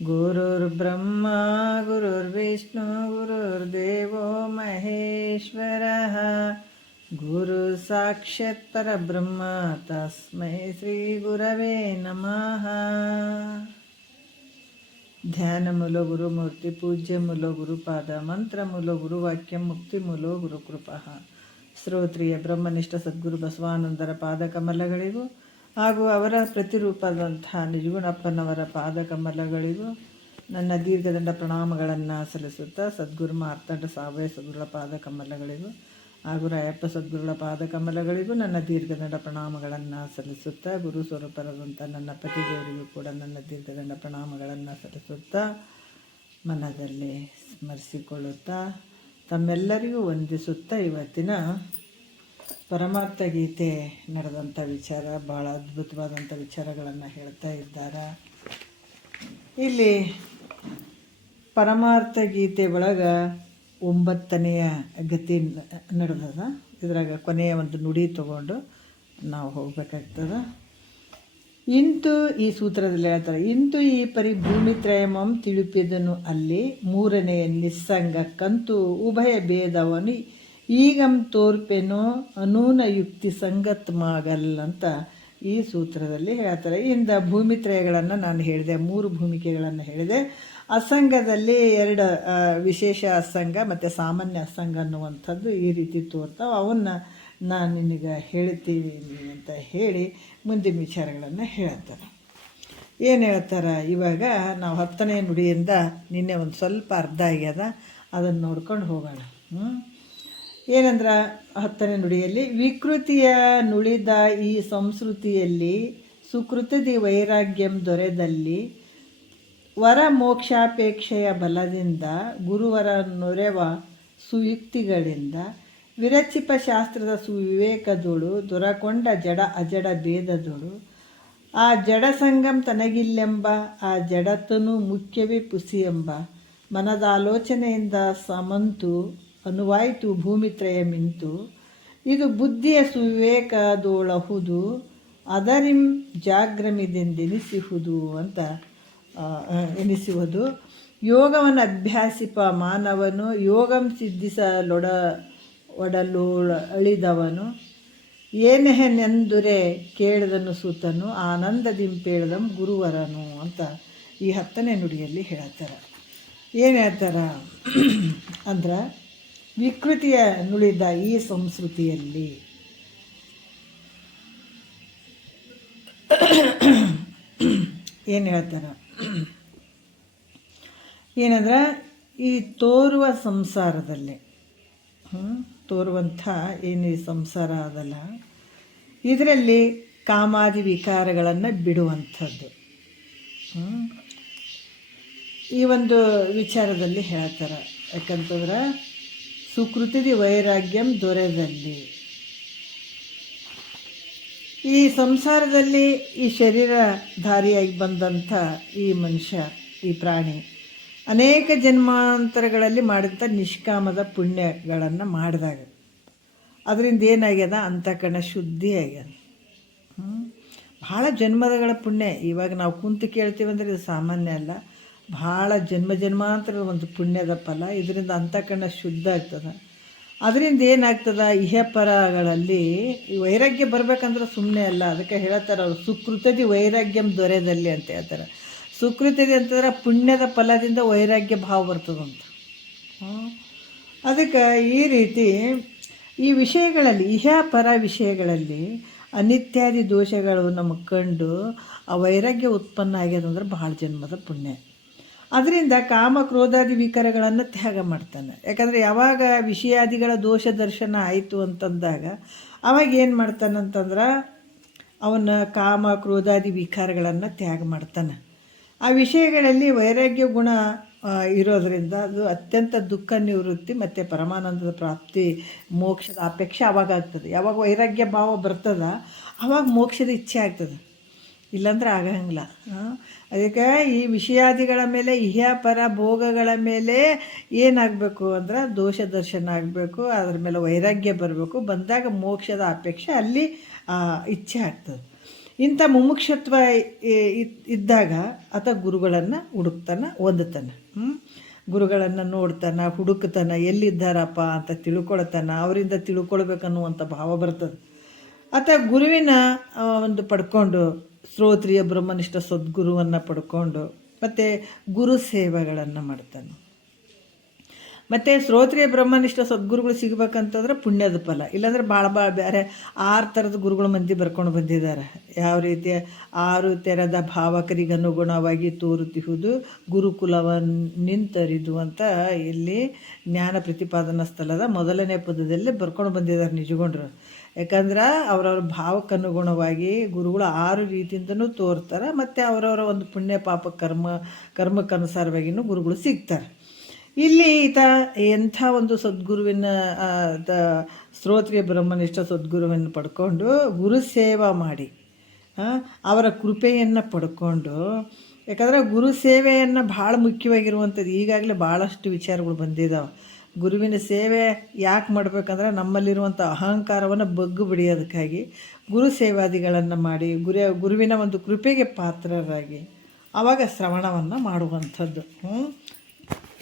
गुरुर्ब्रह्मा गुरुर्विष्णु गुरुर्देवो महेश्वरः गुरुसाक्षात् परब्रह्म तस्मै श्रीगुरवे नमः। ध्यानमूलो गुरुमूर्ति पूज्यमूलो गुरुपाद ಮಂತ್ರಮೂಲೋ ಗುರುವಾಕ್ಯ ಮುಕ್ತಿಮೂಲೋ ಗುರುಕೃಪಃ। ಶ್ರೋತ್ರಿಯ ಬ್ರಹ್ಮನಿಷ್ಠ ಸದ್ಗುರು ಬಸವಾನಂದರ ಪಾದಕಮಲಗಳಿಗೂ ಹಾಗೂ ಅವರ ಪ್ರತಿರೂಪದಂಥ ನಿಜಗುಣಪ್ಪನವರ ಪಾದಕಮಲಗಳಿಗೂ ನನ್ನ ದೀರ್ಘದಂಡ ಪ್ರಣಾಮಗಳನ್ನು ಸಲ್ಲಿಸುತ್ತಾ, ಸದ್ಗುರು ಮಾರ್ತಾಂಡ ಸಾವಯ ಸದ್ಗುರುಗಳ ಪಾದಕಮಲಗಳಿಗೂ ಹಾಗೂ ರಾಯಪ್ಪ ಸದ್ಗುರುಗಳ ಪಾದಕಮಲಗಳಿಗೂ ನನ್ನ ದೀರ್ಘದಂಡ ಪ್ರಣಾಮಗಳನ್ನು ಸಲ್ಲಿಸುತ್ತಾ, ಗುರು ಸ್ವರೂಪರಾದಂಥ ನನ್ನ ಪತಿದೇವರಿಗೂ ಕೂಡ ನನ್ನ ದೀರ್ಘದಂಡ ಪ್ರಣಾಮಗಳನ್ನು ಸಲ್ಲಿಸುತ್ತಾ, ಮನದಲ್ಲಿ ಸ್ಮರಿಸಿಕೊಳ್ಳುತ್ತಾ, ತಮ್ಮೆಲ್ಲರಿಗೂ ವಂದಿಸುತ್ತಾ, ಇವತ್ತಿನ ಪರಮಾರ್ಥ ಗೀತೆ ನಡೆದಂಥ ವಿಚಾರ, ಭಾಳ ಅದ್ಭುತವಾದಂಥ ವಿಚಾರಗಳನ್ನು ಹೇಳ್ತಾ ಇದ್ದಾರೆ. ಇಲ್ಲಿ ಪರಮಾರ್ಥ ಗೀತೆ ಒಳಗೆ 9ನೆಯ ಗತಿ ನಡೆದದ. ಇದ್ರಾಗ ಕೊನೆಯ ಒಂದು ನುಡಿ ತಗೊಂಡು ನಾವು ಹೋಗ್ಬೇಕಾಗ್ತದೆ. ಇಂತು ಈ ಸೂತ್ರದಲ್ಲಿ ಹೇಳ್ತಾರೆ, ಇಂತು ಈ ಪರಿ ಭೂಮಿತ್ರಯಮಂ ತಿಳಿಪಿದನು ಅಲ್ಲಿ ಮೂರನೆಯ ನಿಸ್ಸಂಗ ಕಂತು ಉಭಯ ಭೇದವನು ಈಗಂ ತೋರ್ಪೆನೋ ಅನೂನ ಯುಕ್ತಿ ಸಂಗತ್ಮಾಗಲ್ ಅಂತ ಈ ಸೂತ್ರದಲ್ಲಿ ಹೇಳ್ತಾರೆ. ಇಂದ ಭೂಮಿತ್ರಯಗಳನ್ನು ನಾನು ಹೇಳಿದೆ, 3 ಭೂಮಿಕೆಗಳನ್ನು ಹೇಳಿದೆ. ಅಸಂಗದಲ್ಲಿ 2 ವಿಶೇಷ ಅಸಂಗ ಮತ್ತು ಸಾಮಾನ್ಯ ಅಸಂಗ ಅನ್ನುವಂಥದ್ದು ಈ ರೀತಿ ತೋರ್ತಾವೆ. ಅವನ್ನ ನಾನು ನಿನಗೆ ಹೇಳ್ತೀವಿ ಅಂತ ಹೇಳಿ ಮುಂದಿನ ವಿಚಾರಗಳನ್ನು ಹೇಳ್ತಾರೆ. ಏನು ಹೇಳ್ತಾರೆ, ಇವಾಗ ನಾವು 10ನೇ ನುಡಿಯಿಂದ ನಿನ್ನೆ ಒಂದು ಸ್ವಲ್ಪ ಅರ್ಧ ಆಗ್ಯದ, ಅದನ್ನು ನೋಡ್ಕೊಂಡು ಹೋಗೋಣ. ಏನಂದ್ರೆ 10ನೇ ನುಡಿಯಲ್ಲಿ ವಿಕೃತಿಯ ನುಳಿದ ಈ ಸಂಸ್ಕೃತಿಯಲ್ಲಿ ಸುಕೃತದಿ ವೈರಾಗ್ಯಂ ದೊರೆದಲ್ಲಿ ವರ ಮೋಕ್ಷಾಪೇಕ್ಷೆಯ ಬಲದಿಂದ ಗುರುವರ ನೊರೆವ ಸುಯುಕ್ತಿಗಳಿಂದ ವಿರಚಿಪ ಶಾಸ್ತ್ರದ ಸುವಿವೇಕದೊಳು ದೊರಕೊಂಡ ಜಡ ಅಜಡ ಭೇದದೊಳು ಆ ಜಡ ಸಂಗಂ ತನಗಿಲ್ಲೆಂಬ ಆ ಜಡತನು ಮುಖ್ಯವೇ ಪುಸಿ ಎಂಬ ಮನದಾಲೋಚನೆಯಿಂದ ಸಮಂತು ಅನುವಾಯಿತು ಭೂಮಿತ್ರಯ ಮಿಂತು ಇದು ಬುದ್ಧಿಯ ಸುವಿವೇಕದೋಳಹುದು ಅದರಿಂ ಜಾಗ್ರಮಿದೆಂದೆನಿಸಿಹುದು ಅಂತ ಎನಿಸುವುದು. ಯೋಗವನ್ನು ಅಭ್ಯಾಸಿಪ ಮಾನವನು ಯೋಗಂ ಒಡಲೋಳ ಅಳಿದವನು ಏನೆಹೆನೆಂದುರೆ ಕೇಳಿದನು ಸೂತನು ಆನಂದದಿಂಪೇಳ್ದಂ ಗುರುವರನು ಅಂತ ಈ 10ನೇ ನುಡಿಯಲ್ಲಿ ಹೇಳ್ತಾರೆ. ಏನು ಹೇಳ್ತಾರೆ ಅಂದ್ರೆ, ವಿಕೃತಿಯ ನುಳಿದ ಈ ಸಂಸ್ಕೃತಿಯಲ್ಲಿ ಏನು ಹೇಳ್ತಾರೆ ಏನಂದ್ರೆ, ಈ ತೋರುವ ಸಂಸಾರದಲ್ಲಿ ತೋರುವಂಥ ಏನು ಈ ಸಂಸಾರ ಅದಲ್ಲ, ಇದರಲ್ಲಿ ಕಾಮಾದಿ ವಿಕಾರಗಳನ್ನು ಬಿಡುವಂಥದ್ದು ಈ ಒಂದು ವಿಚಾರದಲ್ಲಿ ಹೇಳ್ತಾರೆ. ಯಾಕಂತಂದ್ರೆ ಸುಕೃತಿದಿ ವೈರಾಗ್ಯಂ ದೊರೆದಲ್ಲಿ ಈ ಸಂಸಾರದಲ್ಲಿ ಈ ಶರೀರಧಾರಿಯಾಗಿ ಬಂದಂಥ ಈ ಮನುಷ್ಯ, ಈ ಪ್ರಾಣಿ ಅನೇಕ ಜನ್ಮಾಂತರಗಳಲ್ಲಿ ಮಾಡಿದಂಥ ನಿಷ್ಕಾಮದ ಪುಣ್ಯಗಳನ್ನು ಮಾಡಿದಾಗ ಅದರಿಂದ ಏನಾಗ್ಯದ, ಅಂತಃಕರಣ ಶುದ್ಧಿ ಆಗ್ಯದ. ಭಾಳ ಜನ್ಮದಗಳ ಪುಣ್ಯ. ಇವಾಗ ನಾವು ಕುಂತು ಕೇಳ್ತೀವಂದ್ರೆ ಇದು ಸಾಮಾನ್ಯ ಅಲ್ಲ, ಭಾಳ ಜನ್ಮಾಂತರದ ಒಂದು ಪುಣ್ಯದ ಫಲ. ಇದರಿಂದ ಅಂತಃಕರಣ ಶುದ್ಧ ಆಗ್ತದೆ. ಅದರಿಂದ ಏನಾಗ್ತದೆ, ಇಹಪರಗಳಲ್ಲಿ ವೈರಾಗ್ಯ ಬರಬೇಕಂದ್ರೆ ಸುಮ್ಮನೆ ಅಲ್ಲ. ಅದಕ್ಕೆ ಹೇಳ್ತಾರೆ ಅವರು ಸುಕೃತದಿ ವೈರಾಗ್ಯಂ ದೊರೆದಲ್ಲಿ ಅಂತ ಹೇಳ್ತಾರೆ. ಸುಕೃತದಿ ಅಂತಂದ್ರೆ ಪುಣ್ಯದ ಫಲದಿಂದ ವೈರಾಗ್ಯ ಭಾವ ಬರ್ತದಂತ. ಅದಕ್ಕೆ ಈ ರೀತಿ ಈ ವಿಷಯಗಳಲ್ಲಿ, ಇಹಪರ ವಿಷಯಗಳಲ್ಲಿ ಅನಿತ್ಯಾದಿ ದೋಷಗಳು ನಮಗೆ ಕಂಡು ಆ ವೈರಾಗ್ಯ ಉತ್ಪನ್ನ ಆಗ್ಯದಂದ್ರೆ ಭಾಳ ಜನ್ಮದ ಪುಣ್ಯ. ಅದರಿಂದ ಕಾಮ ಕ್ರೋಧಾದಿ ವಿಕಾರಗಳನ್ನು ತ್ಯಾಗ ಮಾಡ್ತಾನೆ. ಯಾಕಂದರೆ ಯಾವಾಗ ವಿಷಯಾದಿಗಳ ದೋಷ ದರ್ಶನ ಆಯಿತು ಅಂತಂದಾಗ ಅವಾಗ ಏನು ಮಾಡ್ತಾನಂತಂದ್ರೆ ಅವನ ಕಾಮ ಕ್ರೋಧಾದಿ ವಿಕಾರಗಳನ್ನು ತ್ಯಾಗ ಮಾಡ್ತಾನೆ. ಆ ವಿಷಯಗಳಲ್ಲಿ ವೈರಾಗ್ಯ ಗುಣ ಇರೋದರಿಂದ ಅದು ಅತ್ಯಂತ ದುಃಖ ನಿವೃತ್ತಿ ಮತ್ತು ಪರಮಾನಂದದ ಪ್ರಾಪ್ತಿ, ಮೋಕ್ಷದ ಅಪೇಕ್ಷೆ ಆವಾಗ ಆಗ್ತದೆ. ಯಾವಾಗ ವೈರಾಗ್ಯ ಭಾವ ಬರ್ತದೆ ಆವಾಗ ಮೋಕ್ಷದ ಇಚ್ಛೆ ಆಗ್ತದೆ. ಇಲ್ಲಾಂದ್ರೆ ಆಗಂಗಿಲ್ಲ. ಅದಕ್ಕೆ ಈ ವಿಷಯಾದಿಗಳ ಮೇಲೆ ಇಹಪರ ಭೋಗಗಳ ಮೇಲೆ ಏನಾಗಬೇಕು ಅಂದ್ರೆ ದೋಷ ದರ್ಶನ ಆಗಬೇಕು, ಅದ್ರ ಮೇಲೆ ವೈರಾಗ್ಯ ಬರಬೇಕು. ಬಂದಾಗ ಮೋಕ್ಷದ ಅಪೇಕ್ಷೆ ಅಲ್ಲಿ ಇಚ್ಛೆ ಆಗ್ತದೆ. ಇಂಥ ಮುಮುಕ್ಷತ್ವ ಇದ್ದಾಗ ಆತ ಗುರುಗಳನ್ನು ಹುಡುಕ್ತಾನೆ, ಹೊಂದುತ್ತಾನೆ. ಗುರುಗಳನ್ನು ನೋಡ್ತಾನೆ, ಹುಡುಕ್ತಾನೆ, ಎಲ್ಲಿದ್ದಾರಪ್ಪ ಅಂತ ತಿಳ್ಕೊಳ್ತಾನೆ, ಅವರಿಂದ ತಿಳ್ಕೊಳ್ಬೇಕನ್ನುವಂಥ ಭಾವ ಬರ್ತದೆ. ಆತ ಗುರುವಿನ ಒಂದು ಪಡ್ಕೊಂಡು ಶ್ರೋತ್ರಿಯ ಬ್ರಹ್ಮನಿಷ್ಠ ಸದ್ಗುರುವನ್ನು ಪಡ್ಕೊಂಡು ಮತ್ತು ಗುರು ಸೇವೆಗಳನ್ನು ಮಾಡ್ತಾನೆ. ಮತ್ತು ಶ್ರೋತ್ರಿಯ ಬ್ರಹ್ಮನಿಷ್ಠ ಸದ್ಗುರುಗಳು ಸಿಗ್ಬೇಕಂತಂದ್ರೆ ಪುಣ್ಯದ ಫಲ. ಇಲ್ಲಾಂದ್ರೆ ಭಾಳ ಬೇರೆ 6 ಥರದ ಗುರುಗಳು ಮಂದಿ ಬರ್ಕೊಂಡು ಬಂದಿದ್ದಾರೆ. ಯಾವ ರೀತಿ 6 ತೆರೆದ ಭಾವಕರಿಗೆ ಅನುಗುಣವಾಗಿ ತೋರುತ್ತಿಹುದು ಗುರುಕುಲವನ್ನಿಂತರಿದು ಅಂತ ಇಲ್ಲಿ ಜ್ಞಾನ ಪ್ರತಿಪಾದನಾ ಸ್ಥಳದ 1ನೇ ಪದದಲ್ಲಿ ಬರ್ಕೊಂಡು ಬಂದಿದ್ದಾರೆ ನಿಜಗೊಂಡ್ರು. ಯಾಕಂದ್ರೆ ಅವರವ್ರ ಭಾವಕ್ಕೆ ಅನುಗುಣವಾಗಿ ಗುರುಗಳು 6 ರೀತಿಯಿಂದನೂ ತೋರ್ತಾರೆ. ಮತ್ತು ಅವರವರ ಒಂದು ಪುಣ್ಯ ಪಾಪ ಕರ್ಮಕ್ಕನುಸಾರವಾಗಿಯೂ ಗುರುಗಳು ಸಿಗ್ತಾರೆ. ಇಲ್ಲಿ ಈತ ಎಂಥ ಒಂದು ಸದ್ಗುರುವಿನ ಶ್ರೋತ್ರಿಯ ಬ್ರಹ್ಮನಿಷ್ಠ ಸದ್ಗುರುವನ್ನು ಪಡ್ಕೊಂಡು ಗುರು ಸೇವಾ ಮಾಡಿ ಅವರ ಕೃಪೆಯನ್ನು ಪಡ್ಕೊಂಡು, ಯಾಕಂದರೆ ಗುರು ಸೇವೆಯನ್ನು ಭಾಳ ಮುಖ್ಯವಾಗಿರುವಂಥದ್ದು. ಈಗಾಗಲೇ ಭಾಳಷ್ಟು ವಿಚಾರಗಳು ಬಂದಿದ್ದಾವೆ. ಗುರುವಿನ ಸೇವೆ ಯಾಕೆ ಮಾಡಬೇಕಂದ್ರೆ ನಮ್ಮಲ್ಲಿರುವಂಥ ಅಹಂಕಾರವನ್ನು ಬಗ್ಗು ಬಿಡಿಯೋದಕ್ಕಾಗಿ ಗುರು ಸೇವಾದಿಗಳನ್ನು ಮಾಡಿ ಗುರುವಿನ ಒಂದು ಕೃಪೆಗೆ ಪಾತ್ರರಾಗಿ ಆವಾಗ ಶ್ರವಣವನ್ನು ಮಾಡುವಂಥದ್ದು.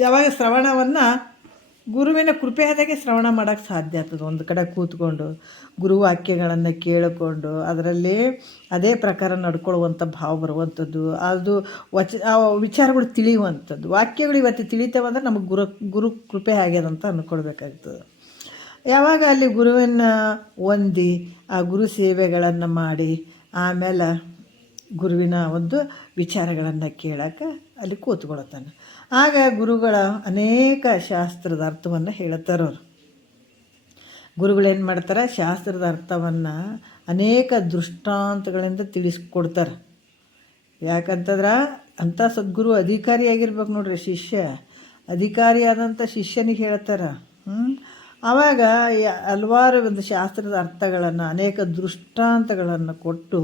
ಯಾವಾಗ ಶ್ರವಣವನ್ನು ಗುರುವಿನ ಕೃಪೆ ಆದಾಗೆ ಶ್ರವಣ ಮಾಡೋಕ್ಕೆ ಸಾಧ್ಯ ಆಗ್ತದೆ. ಒಂದು ಕಡೆ ಕೂತ್ಕೊಂಡು ಗುರುವಾಕ್ಯಗಳನ್ನು ಕೇಳಿಕೊಂಡು ಅದರಲ್ಲಿ ಅದೇ ಪ್ರಕಾರ ನಡ್ಕೊಳ್ಳುವಂಥ ಭಾವ ಬರುವಂಥದ್ದು, ಅದು ವಿಚಾರಗಳು ತಿಳಿಯುವಂಥದ್ದು. ವಾಕ್ಯಗಳು ಇವತ್ತು ತಿಳಿತೇವಂದ್ರೆ ನಮಗೆ ಗುರು ಕೃಪೆ ಆಗ್ಯದಂತ ಅಂದ್ಕೊಳ್ಬೇಕಾಗ್ತದೆ. ಯಾವಾಗ ಅಲ್ಲಿ ಗುರುವಿನ ಹೊಂದಿ ಆ ಗುರು ಸೇವೆಗಳನ್ನು ಮಾಡಿ ಆಮೇಲೆ ಗುರುವಿನ ಒಂದು ವಿಚಾರಗಳನ್ನು ಕೇಳೋಕೆ ಅಲ್ಲಿ ಕೂತ್ಕೊಳ್ತಾನೆ. ಆಗ ಗುರುಗಳ ಅನೇಕ ಶಾಸ್ತ್ರದ ಅರ್ಥವನ್ನು ಹೇಳ್ತಾರವ್ರು. ಗುರುಗಳೇನು ಮಾಡ್ತಾರೆ, ಶಾಸ್ತ್ರದ ಅರ್ಥವನ್ನು ಅನೇಕ ದೃಷ್ಟಾಂತಗಳಿಂದ ತಿಳಿಸ್ಕೊಡ್ತಾರೆ. ಯಾಕಂತಂದ್ರೆ ಅಂಥ ಸದ್ಗುರು ಅಧಿಕಾರಿಯಾಗಿರ್ಬೇಕು ನೋಡ್ರಿ. ಅಧಿಕಾರಿಯಾದಂಥ ಶಿಷ್ಯನಿಗೆ ಹೇಳ್ತಾರೆ. ಆವಾಗ ಹಲವಾರು ಒಂದು ಶಾಸ್ತ್ರದ ಅರ್ಥಗಳನ್ನು ಅನೇಕ ದೃಷ್ಟಾಂತಗಳನ್ನು ಕೊಟ್ಟು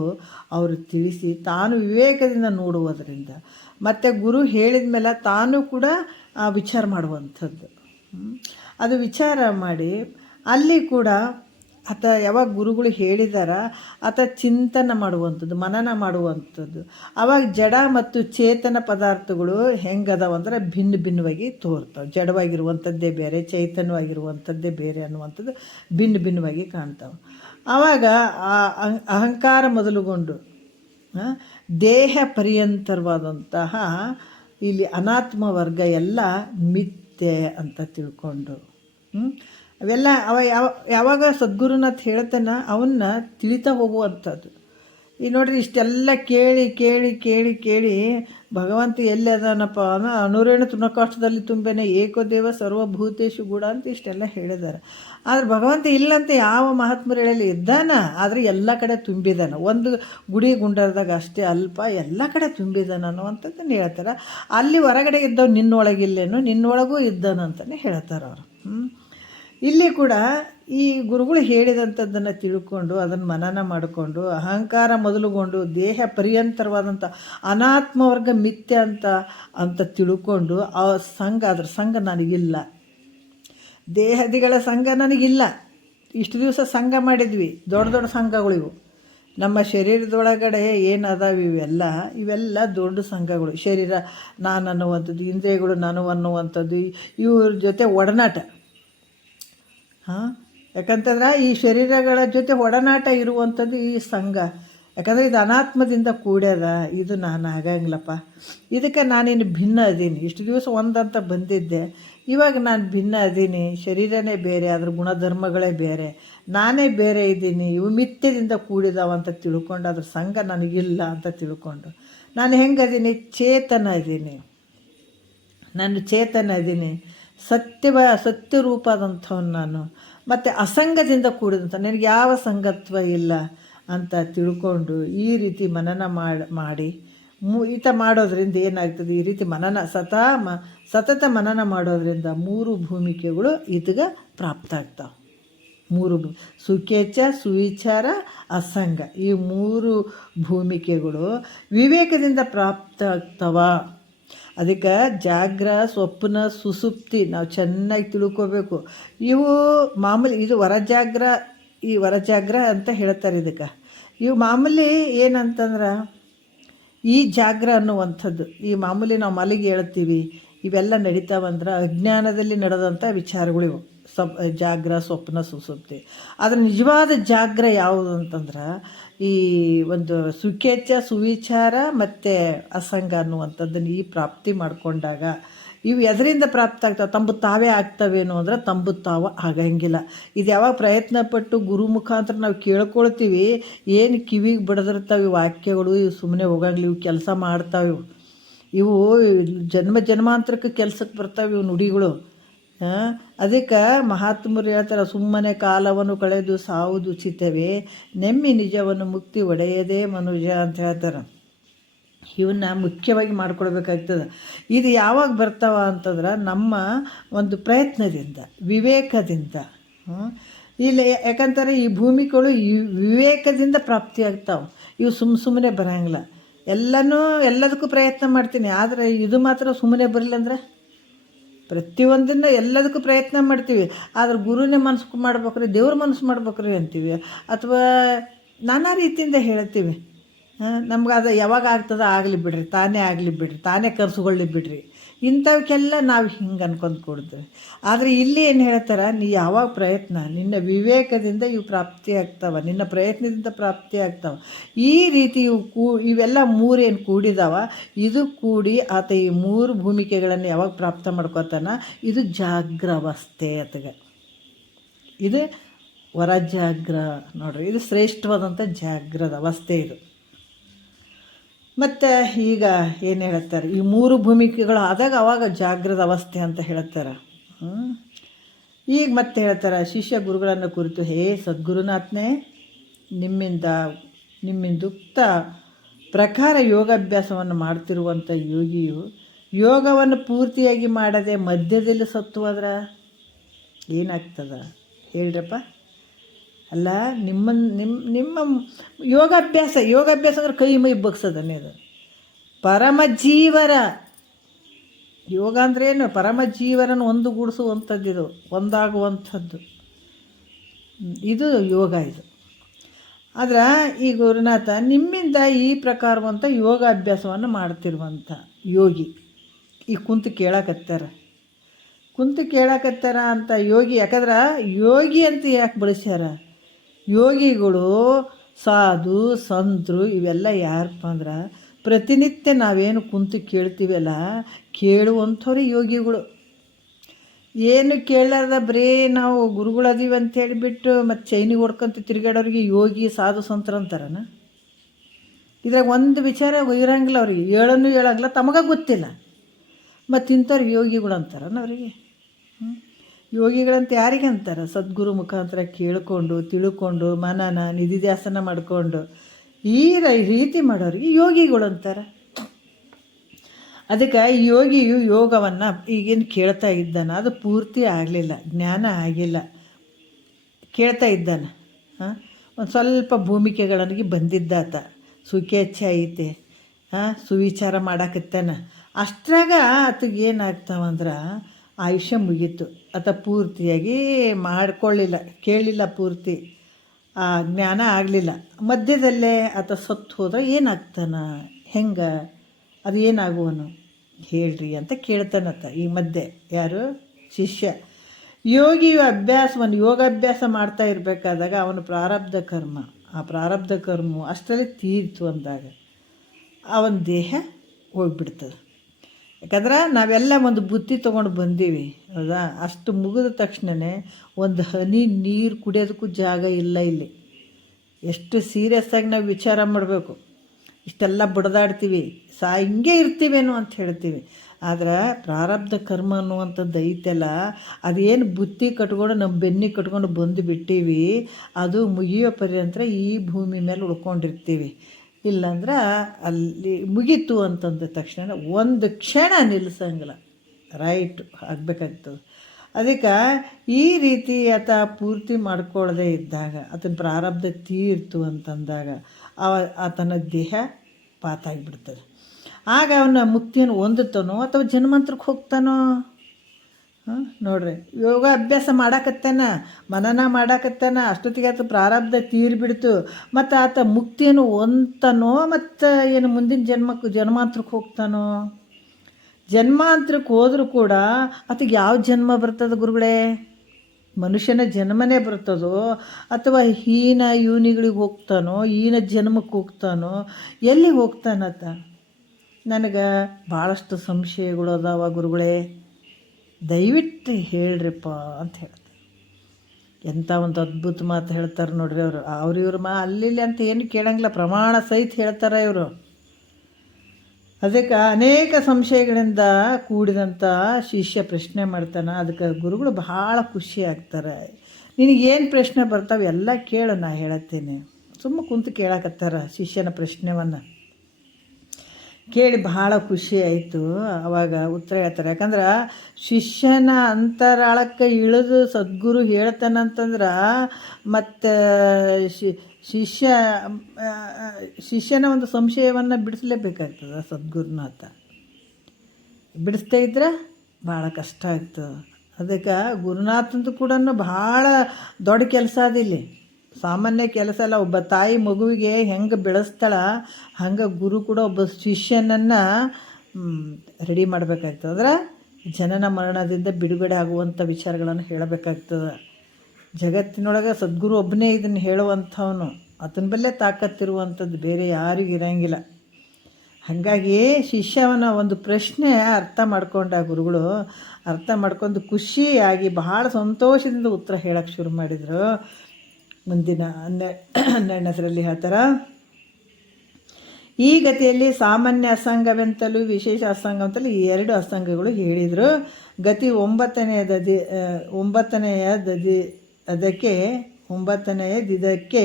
ಅವರು ತಿಳಿಸಿ ತಾನು ವಿವೇಕದಿಂದ ನೋಡುವುದರಿಂದ ಮತ್ತು ಗುರು ಹೇಳಿದ ಮೇಲೆ ತಾನು ಕೂಡ ವಿಚಾರ ಮಾಡುವಂಥದ್ದು. ಅದು ವಿಚಾರ ಮಾಡಿ ಅಲ್ಲಿ ಕೂಡ ಆತ ಯಾವಾಗ ಗುರುಗಳು ಹೇಳಿದಾರ ಆತ ಚಿಂತನೆ ಮಾಡುವಂಥದ್ದು, ಮನನ ಮಾಡುವಂಥದ್ದು. ಆವಾಗ ಜಡ ಮತ್ತು ಚೇತನ ಪದಾರ್ಥಗಳು ಹೆಂಗದವಂದ್ರೆ ಭಿನ್ನವಾಗಿ ತೋರ್ತವೆ. ಜಡವಾಗಿರುವಂಥದ್ದೇ ಬೇರೆ, ಚೈತನ್ಯವಾಗಿರುವಂಥದ್ದೇ ಬೇರೆ ಅನ್ನುವಂಥದ್ದು ಭಿನ್ನವಾಗಿ ಕಾಣ್ತಾವೆ. ಆವಾಗ ಅಹಂಕಾರ ಮೊದಲುಗೊಂಡು ದೇಹ ಪರ್ಯಂತರವಾದಂತಹ ಇಲ್ಲಿ ಅನಾತ್ಮ ವರ್ಗ ಎಲ್ಲ ಮಿಥ್ಯೆ ಅಂತ ತಿಳ್ಕೊಂಡು ಅವೆಲ್ಲ ಯಾವಾಗ ಸದ್ಗುರುನಾಥ್ ಹೇಳ್ತಾನೆ ಅವನ್ನ ತಿಳಿತಾ ಹೋಗುವಂಥದ್ದು. ಈಗ ನೋಡ್ರಿ, ಇಷ್ಟೆಲ್ಲ ಕೇಳಿ ಕೇಳಿ ಕೇಳಿ ಕೇಳಿ ಭಗವಂತ ಎಲ್ಲಿ ಅದಾನಪ್ಪ ಅನ್ನೋ ಅನುರೇಣು ತೃಣಕಾಷ್ಟದಲ್ಲಿ ತುಂಬೇನೆ ಏಕೋದೇವ ಸರ್ವಭೂತೇಶು ಗೂಢ ಅಂತ ಇಷ್ಟೆಲ್ಲ ಹೇಳಿದ್ದಾರೆ. ಆದರೆ ಭಗವಂತ ಇಲ್ಲಂತ ಯಾವ ಮಹಾತ್ಮರು ಹೇಳಲಿ, ಇದ್ದಾನ, ಆದರೆ ಎಲ್ಲ ಕಡೆ ತುಂಬಿದಾನ. ಒಂದು ಗುಡಿ ಗುಂಡರದಾಗ ಅಷ್ಟೇ ಅಲ್ಪ, ಎಲ್ಲ ಕಡೆ ತುಂಬಿದಾನ ಅನ್ನುವಂಥದ್ದನ್ನು ಹೇಳ್ತಾರೆ. ಅಲ್ಲಿ ಹೊರಗಡೆ ಇದ್ದವ್ ನಿನ್ನೊಳಗಿಲ್ಲೇನು, ನಿನ್ನೊಳಗೂ ಇದ್ದಾನಂತಲೇ ಹೇಳ್ತಾರೆ ಅವರು. ಇಲ್ಲಿ ಕೂಡ ಈ ಗುರುಗಳು ಹೇಳಿದಂಥದ್ದನ್ನು ತಿಳ್ಕೊಂಡು ಅದನ್ನು ಮನನ ಮಾಡಿಕೊಂಡು ಅಹಂಕಾರ ಮೊದಲುಗೊಂಡು ದೇಹ ಪರ್ಯಂತರವಾದಂಥ ಅನಾತ್ಮವರ್ಗ ಮಿಥ್ಯ ಅಂತ ತಿಳ್ಕೊಂಡು ಅದ್ರ ಸಂಘ ನನಗಿಲ್ಲ, ದೇಹದಿಗಳ ಸಂಘ ನನಗಿಲ್ಲ. ಇಷ್ಟು ದಿವಸ ಸಂಘ ಮಾಡಿದ್ವಿ, ದೊಡ್ಡ ದೊಡ್ಡ ಸಂಘಗಳಿವು. ನಮ್ಮ ಶರೀರದೊಳಗಡೆ ಏನು ಅದಾವೆ ಇವೆಲ್ಲ ದೊಡ್ಡ ಸಂಘಗಳು. ಶರೀರ ನಾನು ಅನ್ನುವಂಥದ್ದು, ಇಂದ್ರಿಯಗಳು ನಾನು ಅನ್ನುವಂಥದ್ದು, ಇವ್ರ ಜೊತೆ ಒಡನಾಟ. ಯಾಕಂತಂದ್ರೆ ಈ ಶರೀರಗಳ ಜೊತೆ ಒಡನಾಟ ಇರುವಂಥದ್ದು ಈ ಸಂಘ. ಯಾಕಂದರೆ ಇದು ಅನಾತ್ಮದಿಂದ ಕೂಡ್ಯದ, ಇದು ನಾನು ಆಗಂಗಿಲ್ಲಪ್ಪ, ಇದಕ್ಕೆ ನಾನೇನು ಭಿನ್ನ ಅದೀನಿ. ಇಷ್ಟು ದಿವಸ ಒಂದಂತ ಬಂದಿದ್ದೆ, ಇವಾಗ ನಾನು ಭಿನ್ನ ಅದೀನಿ. ಶರೀರನೇ ಬೇರೆ, ಅದ್ರ ಗುಣಧರ್ಮಗಳೇ ಬೇರೆ, ನಾನೇ ಬೇರೆ ಇದ್ದೀನಿ, ಇವು ಮಿಥ್ಯದಿಂದ ಕೂಡಿದಾವಂತ ತಿಳ್ಕೊಂಡು ಅದ್ರ ಸಂಘ ನನಗಿಲ್ಲ ಅಂತ ತಿಳ್ಕೊಂಡು ನಾನು ಹೆಂಗದೀನಿ, ಚೇತನ ಇದ್ದೀನಿ, ನಾನು ಚೇತನ ಇದ್ದೀನಿ, ಸತ್ಯ ರೂಪದಂಥವನು ನಾನು, ಮತ್ತು ಅಸಂಗದಿಂದ ಕೂಡಿದಂಥ ನನಗೆ ಯಾವ ಸಂಗತ್ವ ಇಲ್ಲ ಅಂತ ತಿಳ್ಕೊಂಡು ಈ ರೀತಿ ಮನನ ಮಾಡಿ ಈತ ಮಾಡೋದ್ರಿಂದ ಏನಾಗ್ತದೆ, ಈ ರೀತಿ ಮನನ ಸತತ ಮನನ ಮಾಡೋದ್ರಿಂದ 3 ಭೂಮಿಕೆಗಳು ಈತಗೆ ಪ್ರಾಪ್ತ ಆಗ್ತಾವೆ. ಮೂರು ಸುಖೇಚ್ಛ, ಸುವಿಚಾರ, ಅಸಂಗ, ಈ ಮೂರು ಭೂಮಿಕೆಗಳು ವಿವೇಕದಿಂದ ಪ್ರಾಪ್ತ ಆಗ್ತವ. ಅದಕ್ಕೆ ಜಾಗ್ರ, ಸ್ವಪ್ನ, ಸುಸುಪ್ತಿ ನಾವು ಚೆನ್ನಾಗಿ ತಿಳ್ಕೋಬೇಕು. ಇವು ಮಾಮೂಲಿ, ಇದು ಹೊರಜಾಗ್ರ ಅಂತ ಹೇಳ್ತಾರೆ ಇದಕ್ಕೆ. ಇವು ಮಾಮೂಲಿ ಏನಂತಂದ್ರೆ ಈ ಜಾಗ್ರ ಅನ್ನುವಂಥದ್ದು, ಈ ಮಾಮೂಲಿ ನಾವು ಮಲಗಿ ಹೇಳ್ತೀವಿ, ಇವೆಲ್ಲ ನಡೀತಾವಂದ್ರೆ ಅಜ್ಞಾನದಲ್ಲಿ ನಡೆದಂಥ ವಿಚಾರಗಳು ಇವು. ಜಾಗ್ರ, ಸ್ವಪ್ನ, ಸುಸುಪ್ತಿ. ಆದರೆ ನಿಜವಾದ ಜಾಗ್ರ ಯಾವುದು ಅಂತಂದ್ರೆ ಈ ಒಂದು ಸುಖೇಚ್ಛ, ಸುವಿಚಾರ ಮತ್ತು ಅಸಂಗ ಅನ್ನುವಂಥದ್ದನ್ನು ಈ ಪ್ರಾಪ್ತಿ ಮಾಡಿಕೊಂಡಾಗ ಇವು ಎದರಿಂದ ಪ್ರಾಪ್ತ ಆಗ್ತವೆ? ತಂಬು ತಾವೇ ಆಗ್ತವೇನೋ ಅಂದ್ರೆ ತಂಬು ತಾವು ಆಗಂಗಿಲ್ಲ. ಇದು ಯಾವಾಗ ಪ್ರಯತ್ನ ಪಟ್ಟು ಗುರು ಮುಖಾಂತರ ನಾವು ಕೇಳ್ಕೊಳ್ತೀವಿ, ಏನು ಕಿವಿಗೆ ಬಡದಿರ್ತಾವೆ ವಾಕ್ಯಗಳು, ಇವು ಸುಮ್ಮನೆ ಹೋಗಂಗಿಲ್ಲ, ಇವು ಕೆಲಸ ಮಾಡ್ತಾವೆ. ಇವು ಜನ್ಮಾಂತರಕ್ಕೆ ಕೆಲಸಕ್ಕೆ ಬರ್ತಾವೆ ಇವು ನುಡಿಗಳು. ಅದಕ್ಕೆ ಮಹಾತ್ಮರು ಹೇಳ್ತಾರೆ, ಸುಮ್ಮನೆ ಕಾಲವನ್ನು ಕಳೆದು ಸಾವುದು ಉಚಿತವೇ, ನೆಮ್ಮಿ ನಿಜವನ್ನು ಮುಕ್ತಿ ಒಡೆಯದೇ ಮನುಜ ಅಂತ ಹೇಳ್ತಾರೆ. ಇವನ್ನ ಮುಖ್ಯವಾಗಿ ಮಾಡ್ಕೊಳ್ಬೇಕಾಗ್ತದೆ. ಇದು ಯಾವಾಗ ಬರ್ತಾವ ಅಂತಂದ್ರೆ ನಮ್ಮ ಒಂದು ಪ್ರಯತ್ನದಿಂದ, ವಿವೇಕದಿಂದ. ಇಲ್ಲಿ ಯಾಕಂತಾರೆ ಈ ಭೂಮಿಗಳು ವಿವೇಕದಿಂದ ಪ್ರಾಪ್ತಿಯಾಗ್ತಾವೆ. ಇವು ಸುಮ್ಮನೆ ಬರೋಂಗಿಲ್ಲ. ಎಲ್ಲದಕ್ಕೂ ಪ್ರಯತ್ನ ಮಾಡ್ತೀನಿ, ಆದರೆ ಇದು ಮಾತ್ರ ಸುಮ್ಮನೆ ಬರಲಿಲ್ಲ ಅಂದ್ರೆ ಪ್ರತಿಯೊಂದನ್ನು ಎಲ್ಲದಕ್ಕೂ ಪ್ರಯತ್ನ ಮಾಡ್ತೀವಿ. ಆದ್ರೆ ಗುರುನೇ ಮನಸ್ಸು ಮಾಡ್ಬೇಕ್ರಿ, ದೇವ್ರ ಮನಸ್ಸು ಮಾಡ್ಬೇಕ್ರಿ ಅಂತೀವಿ, ಅಥವಾ ನಾನಾ ರೀತಿಯಿಂದ ಹೇಳ್ತೀವಿ. ನಮ್ಗೆ ಅದು ಯಾವಾಗ ಆಗ್ತದೆ ಆಗಲಿ ಬಿಡ್ರಿ, ತಾನೇ ಆಗಲಿ ಬಿಡ್ರಿ, ತಾನೇ ಕರ್ಸ್ಕೊಳ್ಳಿ ಬಿಡ್ರಿ, ಇಂಥವಕ್ಕೆಲ್ಲ ನಾವು ಹಿಂಗೆ ಅನ್ಕೊಂಡು ಕೊಡ್ತೀವಿ. ಆದರೆ ಇಲ್ಲಿ ಏನು ಹೇಳ್ತಾರೆ, ನೀ ಯಾವಾಗ ಪ್ರಯತ್ನ, ನಿನ್ನ ವಿವೇಕದಿಂದ ಇವು ಪ್ರಾಪ್ತಿ ಆಗ್ತಾವೆ, ನಿನ್ನ ಪ್ರಯತ್ನದಿಂದ ಪ್ರಾಪ್ತಿ ಆಗ್ತಾವೆ. ಈ ರೀತಿ ಇವೆಲ್ಲ ಮೂರೇನು ಕೂಡಿದಾವ, ಇದು ಕೂಡಿ ಆತ ಈ ಮೂರು ಭೂಮಿಕೆಗಳನ್ನು ಯಾವಾಗ ಪ್ರಾಪ್ತ ಮಾಡ್ಕೋತಾನ, ಇದು ಜಾಗ್ರವಸ್ಥೆ ಅತಗ. ಇದು ಹೊರಜಾಗ್ರ ನೋಡ್ರಿ, ಇದು ಶ್ರೇಷ್ಠವಾದಂಥ ಜಾಗ್ರದ ಅವಸ್ಥೆ ಇದು. ಮತ್ತು ಈಗ ಏನು ಹೇಳ್ತಾರೆ, ಈ ಮೂರು ಭೂಮಿಕೆಗಳು ಆದಾಗ ಅವಾಗ ಜಾಗ್ರದ ಅವಸ್ಥೆ ಅಂತ ಹೇಳ್ತಾರೆ. ಈಗ ಮತ್ತೆ ಹೇಳ್ತಾರೆ, ಶಿಷ್ಯ ಗುರುಗಳನ್ನು ಕುರಿತು, ಹೇ ಸದ್ಗುರುನಾಥನೇ, ನಿಮ್ಮಿಂದುಕ್ತ ಪ್ರಕಾರ ಯೋಗಾಭ್ಯಾಸವನ್ನು ಮಾಡ್ತಿರುವಂಥ ಯೋಗಿಯು ಯೋಗವನ್ನು ಪೂರ್ತಿಯಾಗಿ ಮಾಡದೆ ಮಧ್ಯದಲ್ಲಿ ಸತ್ತು ಹೋದ್ರೆ ಏನಾಗ್ತದ ಹೇಳ್ರಪ್ಪ? ಅಲ್ಲ, ನಿಮ್ಮ ಯೋಗಾಭ್ಯಾಸ ಅಂದ್ರೆ ಕೈ ಮೈ ಬಗ್ಸೋದನ್ನೇ. ಅದು ಪರಮಜೀವರ ಯೋಗ ಅಂದ್ರೇನು? ಪರಮಜೀವರನ್ನು ಒಂದುಗೂಡಿಸುವಂಥದ್ದು, ಇದು ಒಂದಾಗುವಂಥದ್ದು, ಇದು ಯೋಗ. ಇದು ಆದ್ರೆ ಈ ಗುರುನಾಥ ನಿಮ್ಮಿಂದ ಈ ಪ್ರಕಾರವಂಥ ಯೋಗಾಭ್ಯಾಸವನ್ನು ಮಾಡ್ತಿರುವಂಥ ಯೋಗಿ ಈ ಕುಂತು ಕೇಳಕತ್ತಾರ ಅಂತ ಯೋಗಿ. ಯಾಕಂದ್ರೆ ಯೋಗಿ ಅಂತ ಯಾಕೆ ಬಳಸ್ಯಾರ? ಯೋಗಿಗಳು, ಸಾಧು, ಸಂತರು ಇವೆಲ್ಲ ಯಾರಪ್ಪ ಅಂದ್ರೆ ಪ್ರತಿನಿತ್ಯ ನಾವೇನು ಕುಂತು ಕೇಳ್ತೀವಲ್ಲ, ಕೇಳುವಂಥವ್ರೆ ಯೋಗಿಗಳು. ಏನು ಕೇಳಾರ್ದ ಬರೀ ನಾವು ಗುರುಗಳದೀವಿ ಅಂತ ಹೇಳಿಬಿಟ್ಟು ಮತ್ತು ಚೈನಿಗೆ ಹೊಡ್ಕೊಂತ ತಿರುಗಾಡೋರಿಗೆ ಯೋಗಿ, ಸಾಧು, ಸಂತರು ಅಂತಾರನ? ಇದ್ರಾಗ ಒಂದು ವಿಚಾರ ಇರಂಗಿಲ್ಲ ಅವ್ರಿಗೆ, ಹೇಳಂಗಿಲ್ಲ, ತಮಗ ಗೊತ್ತಿಲ್ಲ. ಮತ್ತು ಇಂಥವ್ರಿಗೆ ಯೋಗಿಗಳು ಅಂತಾರನ ಅವರಿಗೆ? ಯೋಗಿಗಳಂತ ಯಾರಿಗೆ ಅಂತಾರೆ? ಸದ್ಗುರು ಮುಖಾಂತರ ಕೇಳಿಕೊಂಡು ತಿಳ್ಕೊಂಡು ಮನನ ನಿಧಿಧ್ಯಾಸನ ಮಾಡಿಕೊಂಡು ಈ ರೀತಿ ಮಾಡೋರಿಗೆ ಯೋಗಿಗಳು ಅಂತಾರೆ. ಅದಕ್ಕೆ ಯೋಗಿಯು ಯೋಗವನ್ನು ಈಗೇನು ಕೇಳ್ತಾ ಇದ್ದಾನೆ, ಅದು ಪೂರ್ತಿ ಆಗಲಿಲ್ಲ, ಜ್ಞಾನ ಆಗಿಲ್ಲ, ಕೇಳ್ತಾ ಇದ್ದಾನೆ. ಒಂದು ಸ್ವಲ್ಪ ಭೂಮಿಕೆಗಳಿಗೆ ಬಂದಿದ್ದಾತ, ಸುಖೇಚ್ಛ ಐತೆ, ಸುವಿಚಾರ ಮಾಡಾಕತ್ತಾನ. ಅಷ್ಟ್ರಾಗ ಆತಗೆ ಏನಾಗ್ತಾವಂದ್ರೆ ಆಯುಷ್ಯ ಮುಗೀತು. ಆತ ಪೂರ್ತಿಯಾಗಿ ಮಾಡ್ಕೊಳ್ಳಿಲ್ಲ, ಕೇಳಲಿಲ್ಲ, ಪೂರ್ತಿ ಆ ಜ್ಞಾನ ಆಗಲಿಲ್ಲ. ಮಧ್ಯದಲ್ಲೇ ಆತ ಸತ್ತು ಹೋದ್ರೆ ಏನಾಗ್ತಾನ, ಹೆಂಗೆ, ಅದು ಏನಾಗುವನು ಹೇಳ್ರಿ ಅಂತ ಕೇಳ್ತಾನತ್ತ. ಈ ಮಧ್ಯೆ ಯಾರು? ಶಿಷ್ಯ. ಯೋಗಿಯು ಯೋಗಾಭ್ಯಾಸ ಮಾಡ್ತಾ ಇರಬೇಕಾದಾಗ ಅವನು ಆ ಪ್ರಾರಬ್ಧ ಕರ್ಮ ಅಷ್ಟರಲ್ಲಿ ತೀರ್ತು ಅಂದಾಗ ಅವನ ದೇಹ ಹೋಗ್ಬಿಡ್ತದೆ. ಯಾಕಂದ್ರೆ ನಾವೆಲ್ಲ ಒಂದು ಬುತ್ತಿ ತೊಗೊಂಡು ಬಂದೀವಿ, ಹೌದಾ? ಅಷ್ಟು ಮುಗಿದ ತಕ್ಷಣವೇ ಒಂದು ಹನಿ ನೀರು ಕುಡಿಯೋದಕ್ಕೂ ಜಾಗ ಇಲ್ಲ ಇಲ್ಲಿ. ಎಷ್ಟು ಸೀರಿಯಸ್ಸಾಗಿ ನಾವು ವಿಚಾರ ಮಾಡಬೇಕು. ಇಷ್ಟೆಲ್ಲ ಬಡ್ದಾಡ್ತೀವಿ, ಹಿಂಗೆ ಇರ್ತೀವೇನೋ ಅಂತ ಹೇಳ್ತೀವಿ. ಆದರೆ ಪ್ರಾರಬ್ಧ ಕರ್ಮ ಅನ್ನುವಂಥದ್ದು ಐತೆಲ್ಲ, ಅದೇನು ಬುತ್ತಿ ಕಟ್ಕೊಂಡು ನಮ್ಮ ಬೆನ್ನಿಗೆ ಕಟ್ಕೊಂಡು ಬಂದು ಬಿಟ್ಟೀವಿ, ಅದು ಮುಗಿಯೋ ಪರ್ಯಂತರ ಈ ಭೂಮಿ ಮೇಲೆ ಉಳ್ಕೊಂಡಿರ್ತೀವಿ. ಇಲ್ಲಾಂದ್ರೆ ಅಲ್ಲಿ ಮುಗೀತು ಅಂತಂದ ತಕ್ಷಣ ಒಂದು ಕ್ಷಣ ನಿಲ್ಲಿಸಂಗಿಲ್ಲ, ರೈಟ್ ಆಗಬೇಕಾಗ್ತದೆ. ಅದಕ್ಕೆ ಈ ರೀತಿ ಆತ ಪೂರ್ತಿ ಮಾಡ್ಕೊಳ್ಳದೆ ಇದ್ದಾಗ ಆತನ ಪ್ರಾರಬ್ಧ ತೀರ್ತು ಅಂತಂದಾಗ ಆತನ ದೇಹ ಪಾತಾಗಿಬಿಡ್ತದೆ. ಆಗ ಅವನ ಮುಕ್ತಿಯನ್ನು ಹೊಂದುತ್ತಾನೋ ಅಥವಾ ಜನ್ಮಾಂತರಕ್ಕೆ ಹೋಗ್ತಾನೋ. ನೋಡ್ರಿ, ಯೋಗ ಅಭ್ಯಾಸ ಮಾಡಾಕತ್ತಾನ, ಮನನ ಮಾಡಾಕತ್ತಾನ, ಅಷ್ಟೊತ್ತಿಗೆ ಆತ ಪ್ರಾರಬ್ಧ ತೀರಿಬಿಡ್ತು. ಮತ್ತು ಆತ ಮುಕ್ತಿಯನ್ನು ಹೊಂದ್ತಾನೋ ಮತ್ತು ಏನು ಮುಂದಿನ ಜನ್ಮಾಂತರಕ್ಕೆ ಹೋಗ್ತಾನೋ. ಜನ್ಮಾಂತರಕ್ಕೆ ಹೋದರೂ ಕೂಡ ಆತಗೆ ಯಾವ ಜನ್ಮ ಬರ್ತದೆ ಗುರುಗಳೇ? ಮನುಷ್ಯನ ಜನ್ಮನೇ ಬರ್ತದೋ ಅಥವಾ ಹೀನ ಯೋನಿಗಳಿಗೆ ಹೋಗ್ತಾನೋ, ಹೀನ ಜನ್ಮಕ್ಕೆ ಹೋಗ್ತಾನೋ, ಎಲ್ಲಿಗೆ ಹೋಗ್ತಾನತ? ನನಗೆ ಭಾಳಷ್ಟು ಸಂಶಯಗಳು ಅದಾವ ಗುರುಗಳೇ, ದಯವಿಟ್ಟು ಹೇಳ್ರಿಪ್ಪ ಅಂತ ಹೇಳ್ತಾರೆ. ಎಂಥ ಒಂದು ಅದ್ಭುತ ಮಾತು ಹೇಳ್ತಾರೆ ನೋಡ್ರಿ ಅವರು. ಇವ್ರ ಅಲ್ಲಿ ಅಂತ ಏನು ಕೇಳಂಗಿಲ್ಲ, ಪ್ರಮಾಣ ಸಹಿತ ಹೇಳ್ತಾರೆ ಇವರು. ಅದಕ್ಕೆ ಅನೇಕ ಸಂಶಯಗಳಿಂದ ಕೂಡಿದಂಥ ಶಿಷ್ಯ ಪ್ರಶ್ನೆ ಮಾಡ್ತಾನೆ. ಅದಕ್ಕೆ ಗುರುಗಳು ಭಾಳ ಖುಷಿ ಆಗ್ತಾರೆ. ನಿನಗೇನು ಪ್ರಶ್ನೆ ಬರ್ತಾವೆ ಎಲ್ಲ ಕೇಳು, ನಾ ಹೇಳತ್ತೇನೆ. ಸುಮ್ಮ ಕುಂತು ಕೇಳಕತ್ತಾರ ಶಿಷ್ಯನ ಪ್ರಶ್ನೆಯನ್ನು ಕೇಳಿ ಭಾಳ ಖುಷಿ ಆಯಿತು. ಆವಾಗ ಉತ್ತರ ಹೇಳ್ತಾರೆ. ಯಾಕಂದ್ರೆ ಶಿಷ್ಯನ ಅಂತರಾಳಕ್ಕೆ ಇಳಿದು ಸದ್ಗುರು ಹೇಳ್ತಾನಂತಂದ್ರೆ ಮತ್ತು ಶಿಷ್ಯನ ಒಂದು ಸಂಶಯವನ್ನು ಬಿಡಿಸ್ಲೇಬೇಕಾಗ್ತದೆ ಸದ್ಗುರುನಾಥ. ಬಿಡಿಸ್ತಾ ಇದ್ರೆ ಭಾಳ ಕಷ್ಟ ಆಗ್ತದೆ. ಅದಕ್ಕೆ ಗುರುನಾಥಂದು ಕೂಡ ಭಾಳ ದೊಡ್ಡ ಕೆಲಸ ಅದಿಲ್ಲಿ, ಸಾಮಾನ್ಯ ಕೆಲಸ ಅಲ್ಲ. ಒಬ್ಬ ತಾಯಿ ಮಗುವಿಗೆ ಹೆಂಗೆ ಬೆಳೆಸ್ತಾಳ ಹಂಗೆ ಗುರು ಕೂಡ ಒಬ್ಬ ಶಿಷ್ಯನನ್ನು ರೆಡಿ ಮಾಡಬೇಕಾಗ್ತದೆ. ಅಂದ್ರೆ ಜನನ ಮರಣದಿಂದ ಬಿಡುಗಡೆ ಆಗುವಂಥ ವಿಚಾರಗಳನ್ನು ಹೇಳಬೇಕಾಗ್ತದೆ. ಜಗತ್ತಿನೊಳಗೆ ಸದ್ಗುರು ಒಬ್ಬನೇ ಇದನ್ನು ಹೇಳುವಂಥವನು, ಆತನ ಬಲ್ಲೇ ತಾಕತ್ತಿರುವಂಥದ್ದು ಬೇರೆ ಯಾರಿಗೂ ಇರೋಂಗಿಲ್ಲ. ಹಾಗಾಗಿ ಶಿಷ್ಯವನ ಒಂದು ಪ್ರಶ್ನೆ ಅರ್ಥ ಮಾಡ್ಕೊಂಡ ಗುರುಗಳು, ಅರ್ಥ ಮಾಡ್ಕೊಂಡು ಖುಷಿಯಾಗಿ ಭಾಳ ಸಂತೋಷದಿಂದ ಉತ್ತರ ಹೇಳಕ್ಕೆ ಶುರು ಮಾಡಿದರು. ಮುಂದಿನ 12ನೇದರಲ್ಲಿ ಹೇಳ್ತಾರೆ, ಈ ಗತಿಯಲ್ಲಿ ಸಾಮಾನ್ಯ ಅಸಂಗವೆಂತಲೂ ವಿಶೇಷ ಅಸಂಗ ಅಂತಲೂ ಈ 2 ಅಸಂಗಗಳು ಹೇಳಿದರು. ಗತಿ 9ನೆಯದಕ್ಕೆ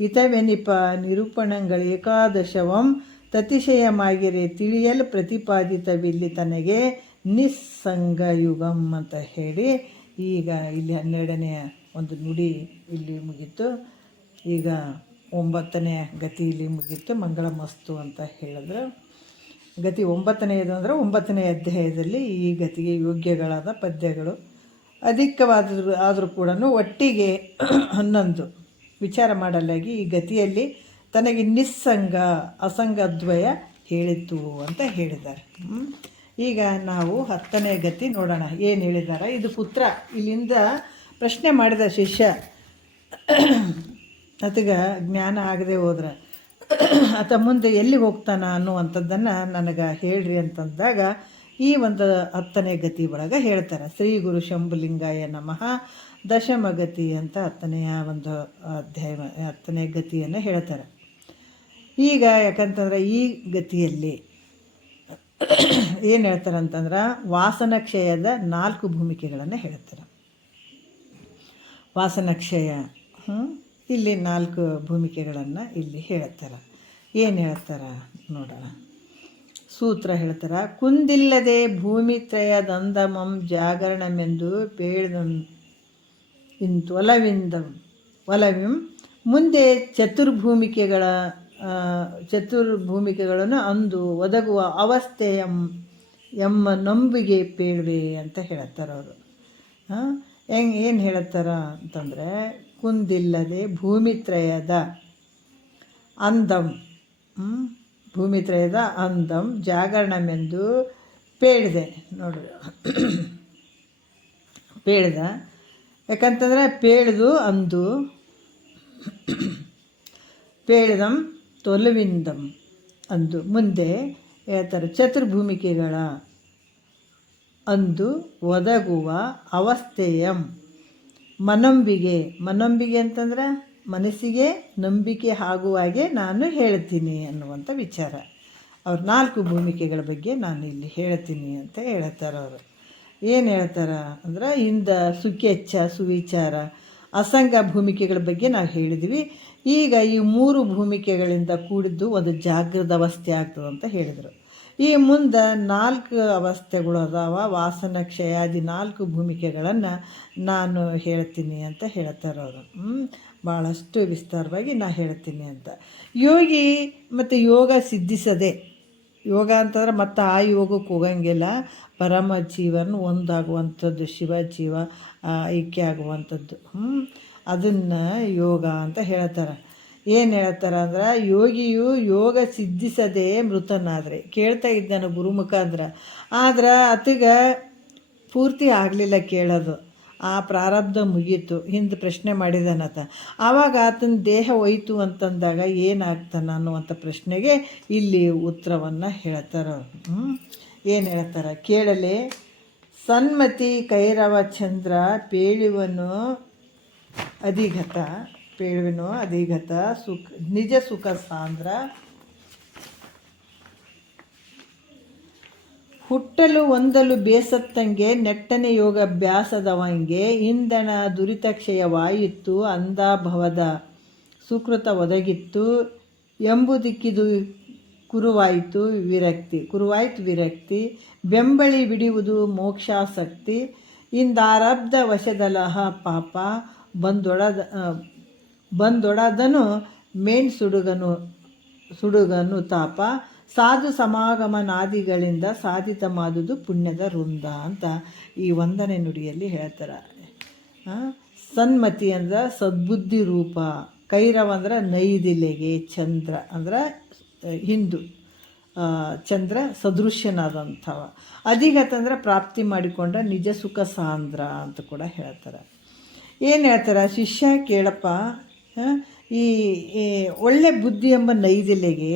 ಹಿತವೆನಿಪ ನಿರೂಪಣೆಗಳು ಏಕಾದಶವಂ ತತಿಶಯಮಾಗಿರೆ ತಿಳಿಯಲು ಪ್ರತಿಪಾದಿತವಿಲ್ಲಿ ತನಗೆ ನಿಸ್ಸಂಗಯುಗಂ ಅಂತ ಹೇಳಿ, ಈಗ ಇಲ್ಲಿ 12ನೆಯ ಒಂದು ನುಡಿ ಇಲ್ಲಿ ಮುಗೀತು. ಈಗ 9ನೆಯ ಗತಿ ಇಲ್ಲಿ ಮುಗೀತು. ಮಂಗಳಮಸ್ತು ಅಂತ ಹೇಳಿದ್ರು. ಗತಿ 9ನೆಯದು ಅಂದರೆ 9ನೇ ಅಧ್ಯಾಯದಲ್ಲಿ ಈ ಗತಿಗೆ ಯೋಗ್ಯಗಳಾದ ಪದ್ಯಗಳು ಆದರೂ ಕೂಡ ಒಟ್ಟಿಗೆ 11 ವಿಚಾರ ಮಾಡಲಾಗಿ ಈ ಗತಿಯಲ್ಲಿ ತನಗೆ ನಿಸ್ಸಂಗ ಅಸಂಗದ್ವಯ ಹೇಳಿತು ಅಂತ ಹೇಳಿದ್ದಾರೆ. ಈಗ ನಾವು 10ನೇ ಗತಿ ನೋಡೋಣ ಏನು ಹೇಳಿದ್ದಾರೆ. ಇದು ಪುತ್ರ ಇಲ್ಲಿಂದ ಪ್ರಶ್ನೆ ಮಾಡಿದ ಶಿಷ್ಯ, ಆತಗೆ ಜ್ಞಾನ ಆಗದೆ ಹೋದ್ರೆ ಆತ ಮುಂದೆ ಎಲ್ಲಿ ಹೋಗ್ತಾನ ಅನ್ನುವಂಥದ್ದನ್ನು ನನಗೆ ಹೇಳ್ರಿ ಅಂತಂದಾಗ ಈ ಒಂದು 10ನೇ ಗತಿ ಒಳಗೆ ಹೇಳ್ತಾರೆ. ಶ್ರೀ ಗುರು ಶಂಭುಲಿಂಗಾಯ ನಮಃ ದಶಮಗತಿ ಅಂತ 10ನೆಯ ಒಂದು ಅಧ್ಯಾಯ 10ನೇ ಗತಿಯನ್ನು ಹೇಳ್ತಾರೆ. ಈಗ ಯಾಕಂತಂದ್ರೆ ಈ ಗತಿಯಲ್ಲಿ ಏನು ಹೇಳ್ತಾರೆ ಅಂತಂದ್ರೆ ವಾಸನಕ್ಷಯದ 4 ಭೂಮಿಕೆಗಳನ್ನು ಹೇಳ್ತಾರೆ. ವಾಸನಕ್ಷಯ ಇಲ್ಲಿ 4 ಭೂಮಿಕೆಗಳನ್ನು ಇಲ್ಲಿ ಹೇಳ್ತಾರೆ. ಏನು ಹೇಳ್ತಾರೆ ನೋಡೋಣ. ಸೂತ್ರ ಹೇಳ್ತಾರೆ. ಕುಂದಿಲ್ಲದೆ ಭೂಮಿತ್ರಯದಂದಮಂ ಜಾಗರಣಮೆಂದು ಪೇಳ್ದಂ ಇಂತು ಒಲವಿಂ ಮುಂದೆ ಚತುರ್ಭೂಮಿಕೆಗಳನ್ನು ಅಂದು ಒದಗುವ ಅವಸ್ಥೆ ಎಮ್ಮ ನಂಬಿಗೆ ಪೇಳ್ವೆ ಅಂತ ಹೇಳ್ತಾರೆ ಅವರು. ಏನು ಹೇಳ್ತಾರ ಅಂತಂದರೆ, ಕುಂದಿಲ್ಲದೆ ಭೂಮಿತ್ರಯದ ಅಂದಂ ಜಾಗರಣಮೆಂದು ಪೇಳಿದೆ ನೋಡ್ರಿ. ಪೇಳ್ದ ಯಾಕಂತಂದರೆ ಪೇಳ್ದು ಅಂದು ಪೇಳ್ದಂ ತೊಲವಿಂದಂ ಅಂದು ಮುಂದೆ ಹೇಳ್ತಾರೆ ಚತುರ್ಭೂಮಿಕೆಗಳ ಅಂದು ಒದಗುವ ಅವಸ್ಥೆಯಂ ಮನಂಬಿಗೆ ಅಂತಂದ್ರೆ ಮನಸ್ಸಿಗೆ ನಂಬಿಕೆ ಆಗುವ ಹಾಗೆ ನಾನು ಹೇಳ್ತೀನಿ ಅನ್ನುವಂಥ ವಿಚಾರ. ಅವ್ರ 4 ಭೂಮಿಕೆಗಳ ಬಗ್ಗೆ ನಾನು ಇಲ್ಲಿ ಹೇಳ್ತೀನಿ ಅಂತ ಹೇಳ್ತಾರೆ ಅವರು. ಏನು ಹೇಳ್ತಾರ ಅಂದ್ರೆ, ಇಂದ ಸುಖೆಚ್ಚ ಸುವಿಚಾರ ಅಸಂಗ ಭೂಮಿಕೆಗಳ ಬಗ್ಗೆ ನಾವು ಹೇಳಿದ್ವಿ. ಈಗ ಈ 3 ಭೂಮಿಕೆಗಳಿಂದ ಕೂಡಿದ್ದು ಒಂದು ಜಾಗೃತ ಅವಸ್ಥೆ ಆಗ್ತದೆ ಅಂತ ಹೇಳಿದರು. ಈ ಮುಂದೆ 4 ಅವಸ್ಥೆಗಳು ಅದಾವ, ವಾಸನ ಕ್ಷಯಾದಿ 4 ಭೂಮಿಕೆಗಳನ್ನು ನಾನು ಹೇಳ್ತೀನಿ ಅಂತ ಹೇಳ್ತಾರೆ ಅವರು. ಭಾಳಷ್ಟು ವಿಸ್ತಾರವಾಗಿ ನಾ ಹೇಳ್ತೀನಿ ಅಂತ. ಯೋಗಿ ಮತ್ತು ಯೋಗ ಸಿದ್ಧಿಸದೆ, ಯೋಗ ಅಂತಂದ್ರೆ ಮತ್ತು ಆ ಯೋಗಕ್ಕೆ ಹೋಗಂಗಿಲ್ಲ, ಪರಮ ಜೀವನ ಒಂದಾಗುವಂಥದ್ದು, ಶಿವ ಜೀವ ಐಕ್ಯ ಆಗುವಂಥದ್ದು, ಅದನ್ನು ಯೋಗ ಅಂತ ಹೇಳ್ತಾರೆ. ಏನು ಹೇಳ್ತಾರೆ ಅಂದ್ರೆ, ಯೋಗಿಯು ಯೋಗ ಸಿದ್ಧಿಸದೆ ಮೃತನಾದರೆ, ಕೇಳ್ತಾ ಇದ್ದಾನೆ ಗುರು ಮುಖಾಂತರ, ಆದ್ರೆ ಆತಗೆ ಪೂರ್ತಿ ಆಗಲಿಲ್ಲ ಕೇಳೋದು, ಆ ಪ್ರಾರಬ್ಧ ಮುಗೀತು, ಹಿಂದೆ ಪ್ರಶ್ನೆ ಮಾಡಿದಾನತ. ಆವಾಗ ಆತನ ದೇಹ ಹೋಯ್ತು ಅಂತಂದಾಗ ಏನಾಗ್ತಾನೆ ಅನ್ನುವಂಥ ಪ್ರಶ್ನೆಗೆ ಇಲ್ಲಿ ಉತ್ತರವನ್ನು ಹೇಳ್ತಾರೆ. ಏನು ಹೇಳ್ತಾರೆ ಕೇಳಲೆ. ಸನ್ಮತಿ ಕೈರವ ಚಂದ್ರ ಪೇಳುವನು ಅಧಿಗತ ಸುಖ ನಿಜ ಸುಖ ಸಾಂದ್ರ, ಹುಟ್ಟಲು ಒಂದಲು ಬೇಸತ್ತಂಗೆ ನೆಟ್ಟನೆ ಯೋಗಾಭ್ಯಾಸದವಂಗೆ, ಇಂಧನ ದುರಿತಕ್ಷಯವಾಯಿತು ಅಂದಾಭವದ ಸುಕೃತ ಒದಗಿತ್ತು ಎಂಬುದಕ್ಕಿದು ಕುರುವಾಯಿತು ವಿರಕ್ತಿ, ಬೆಂಬಳಿ ಬಿಡುವುದು ಮೋಕ್ಷಾಸಕ್ತಿ, ಇಂದಾರಬ್ಧ ವಶದಲಹ ಪಾಪ ಬಂದೊಡದನು ಮೇಣ್ ಸುಡುಗನು ತಾಪ, ಸಾಧು ಸಮಾಗಮನಾದಿಗಳಿಂದ ಸಾಧಿತ ಮಾದುದು ಪುಣ್ಯದ ವೃಂದ ಅಂತ ಈ 1ನೇ ನುಡಿಯಲ್ಲಿ ಹೇಳ್ತಾರೆ. ಸನ್ಮತಿ ಅಂದ್ರೆ ಸದ್ಬುದ್ಧಿ ರೂಪ, ಕೈರವ ಅಂದ್ರೆ ನೈದಿಲೆಗೆ, ಚಂದ್ರ ಅಂದ್ರೆ ಹಿಂದೂ ಚಂದ್ರ ಸದೃಶ್ಯನಾದಂಥವ, ಅಧಿಗತ ಅಂದ್ರೆ ಪ್ರಾಪ್ತಿ ಮಾಡಿಕೊಂಡ ನಿಜ ಸುಖ ಸಾಂದ್ರ ಅಂತ ಕೂಡ ಹೇಳ್ತಾರೆ. ಏನು ಹೇಳ್ತಾರೆ, ಶಿಷ್ಯ ಕೇಳಪ್ಪ, ಈ ಒಳ್ಳೆ ಬುದ್ಧಿ ಎಂಬ ನೈದಿಲೆಗೆ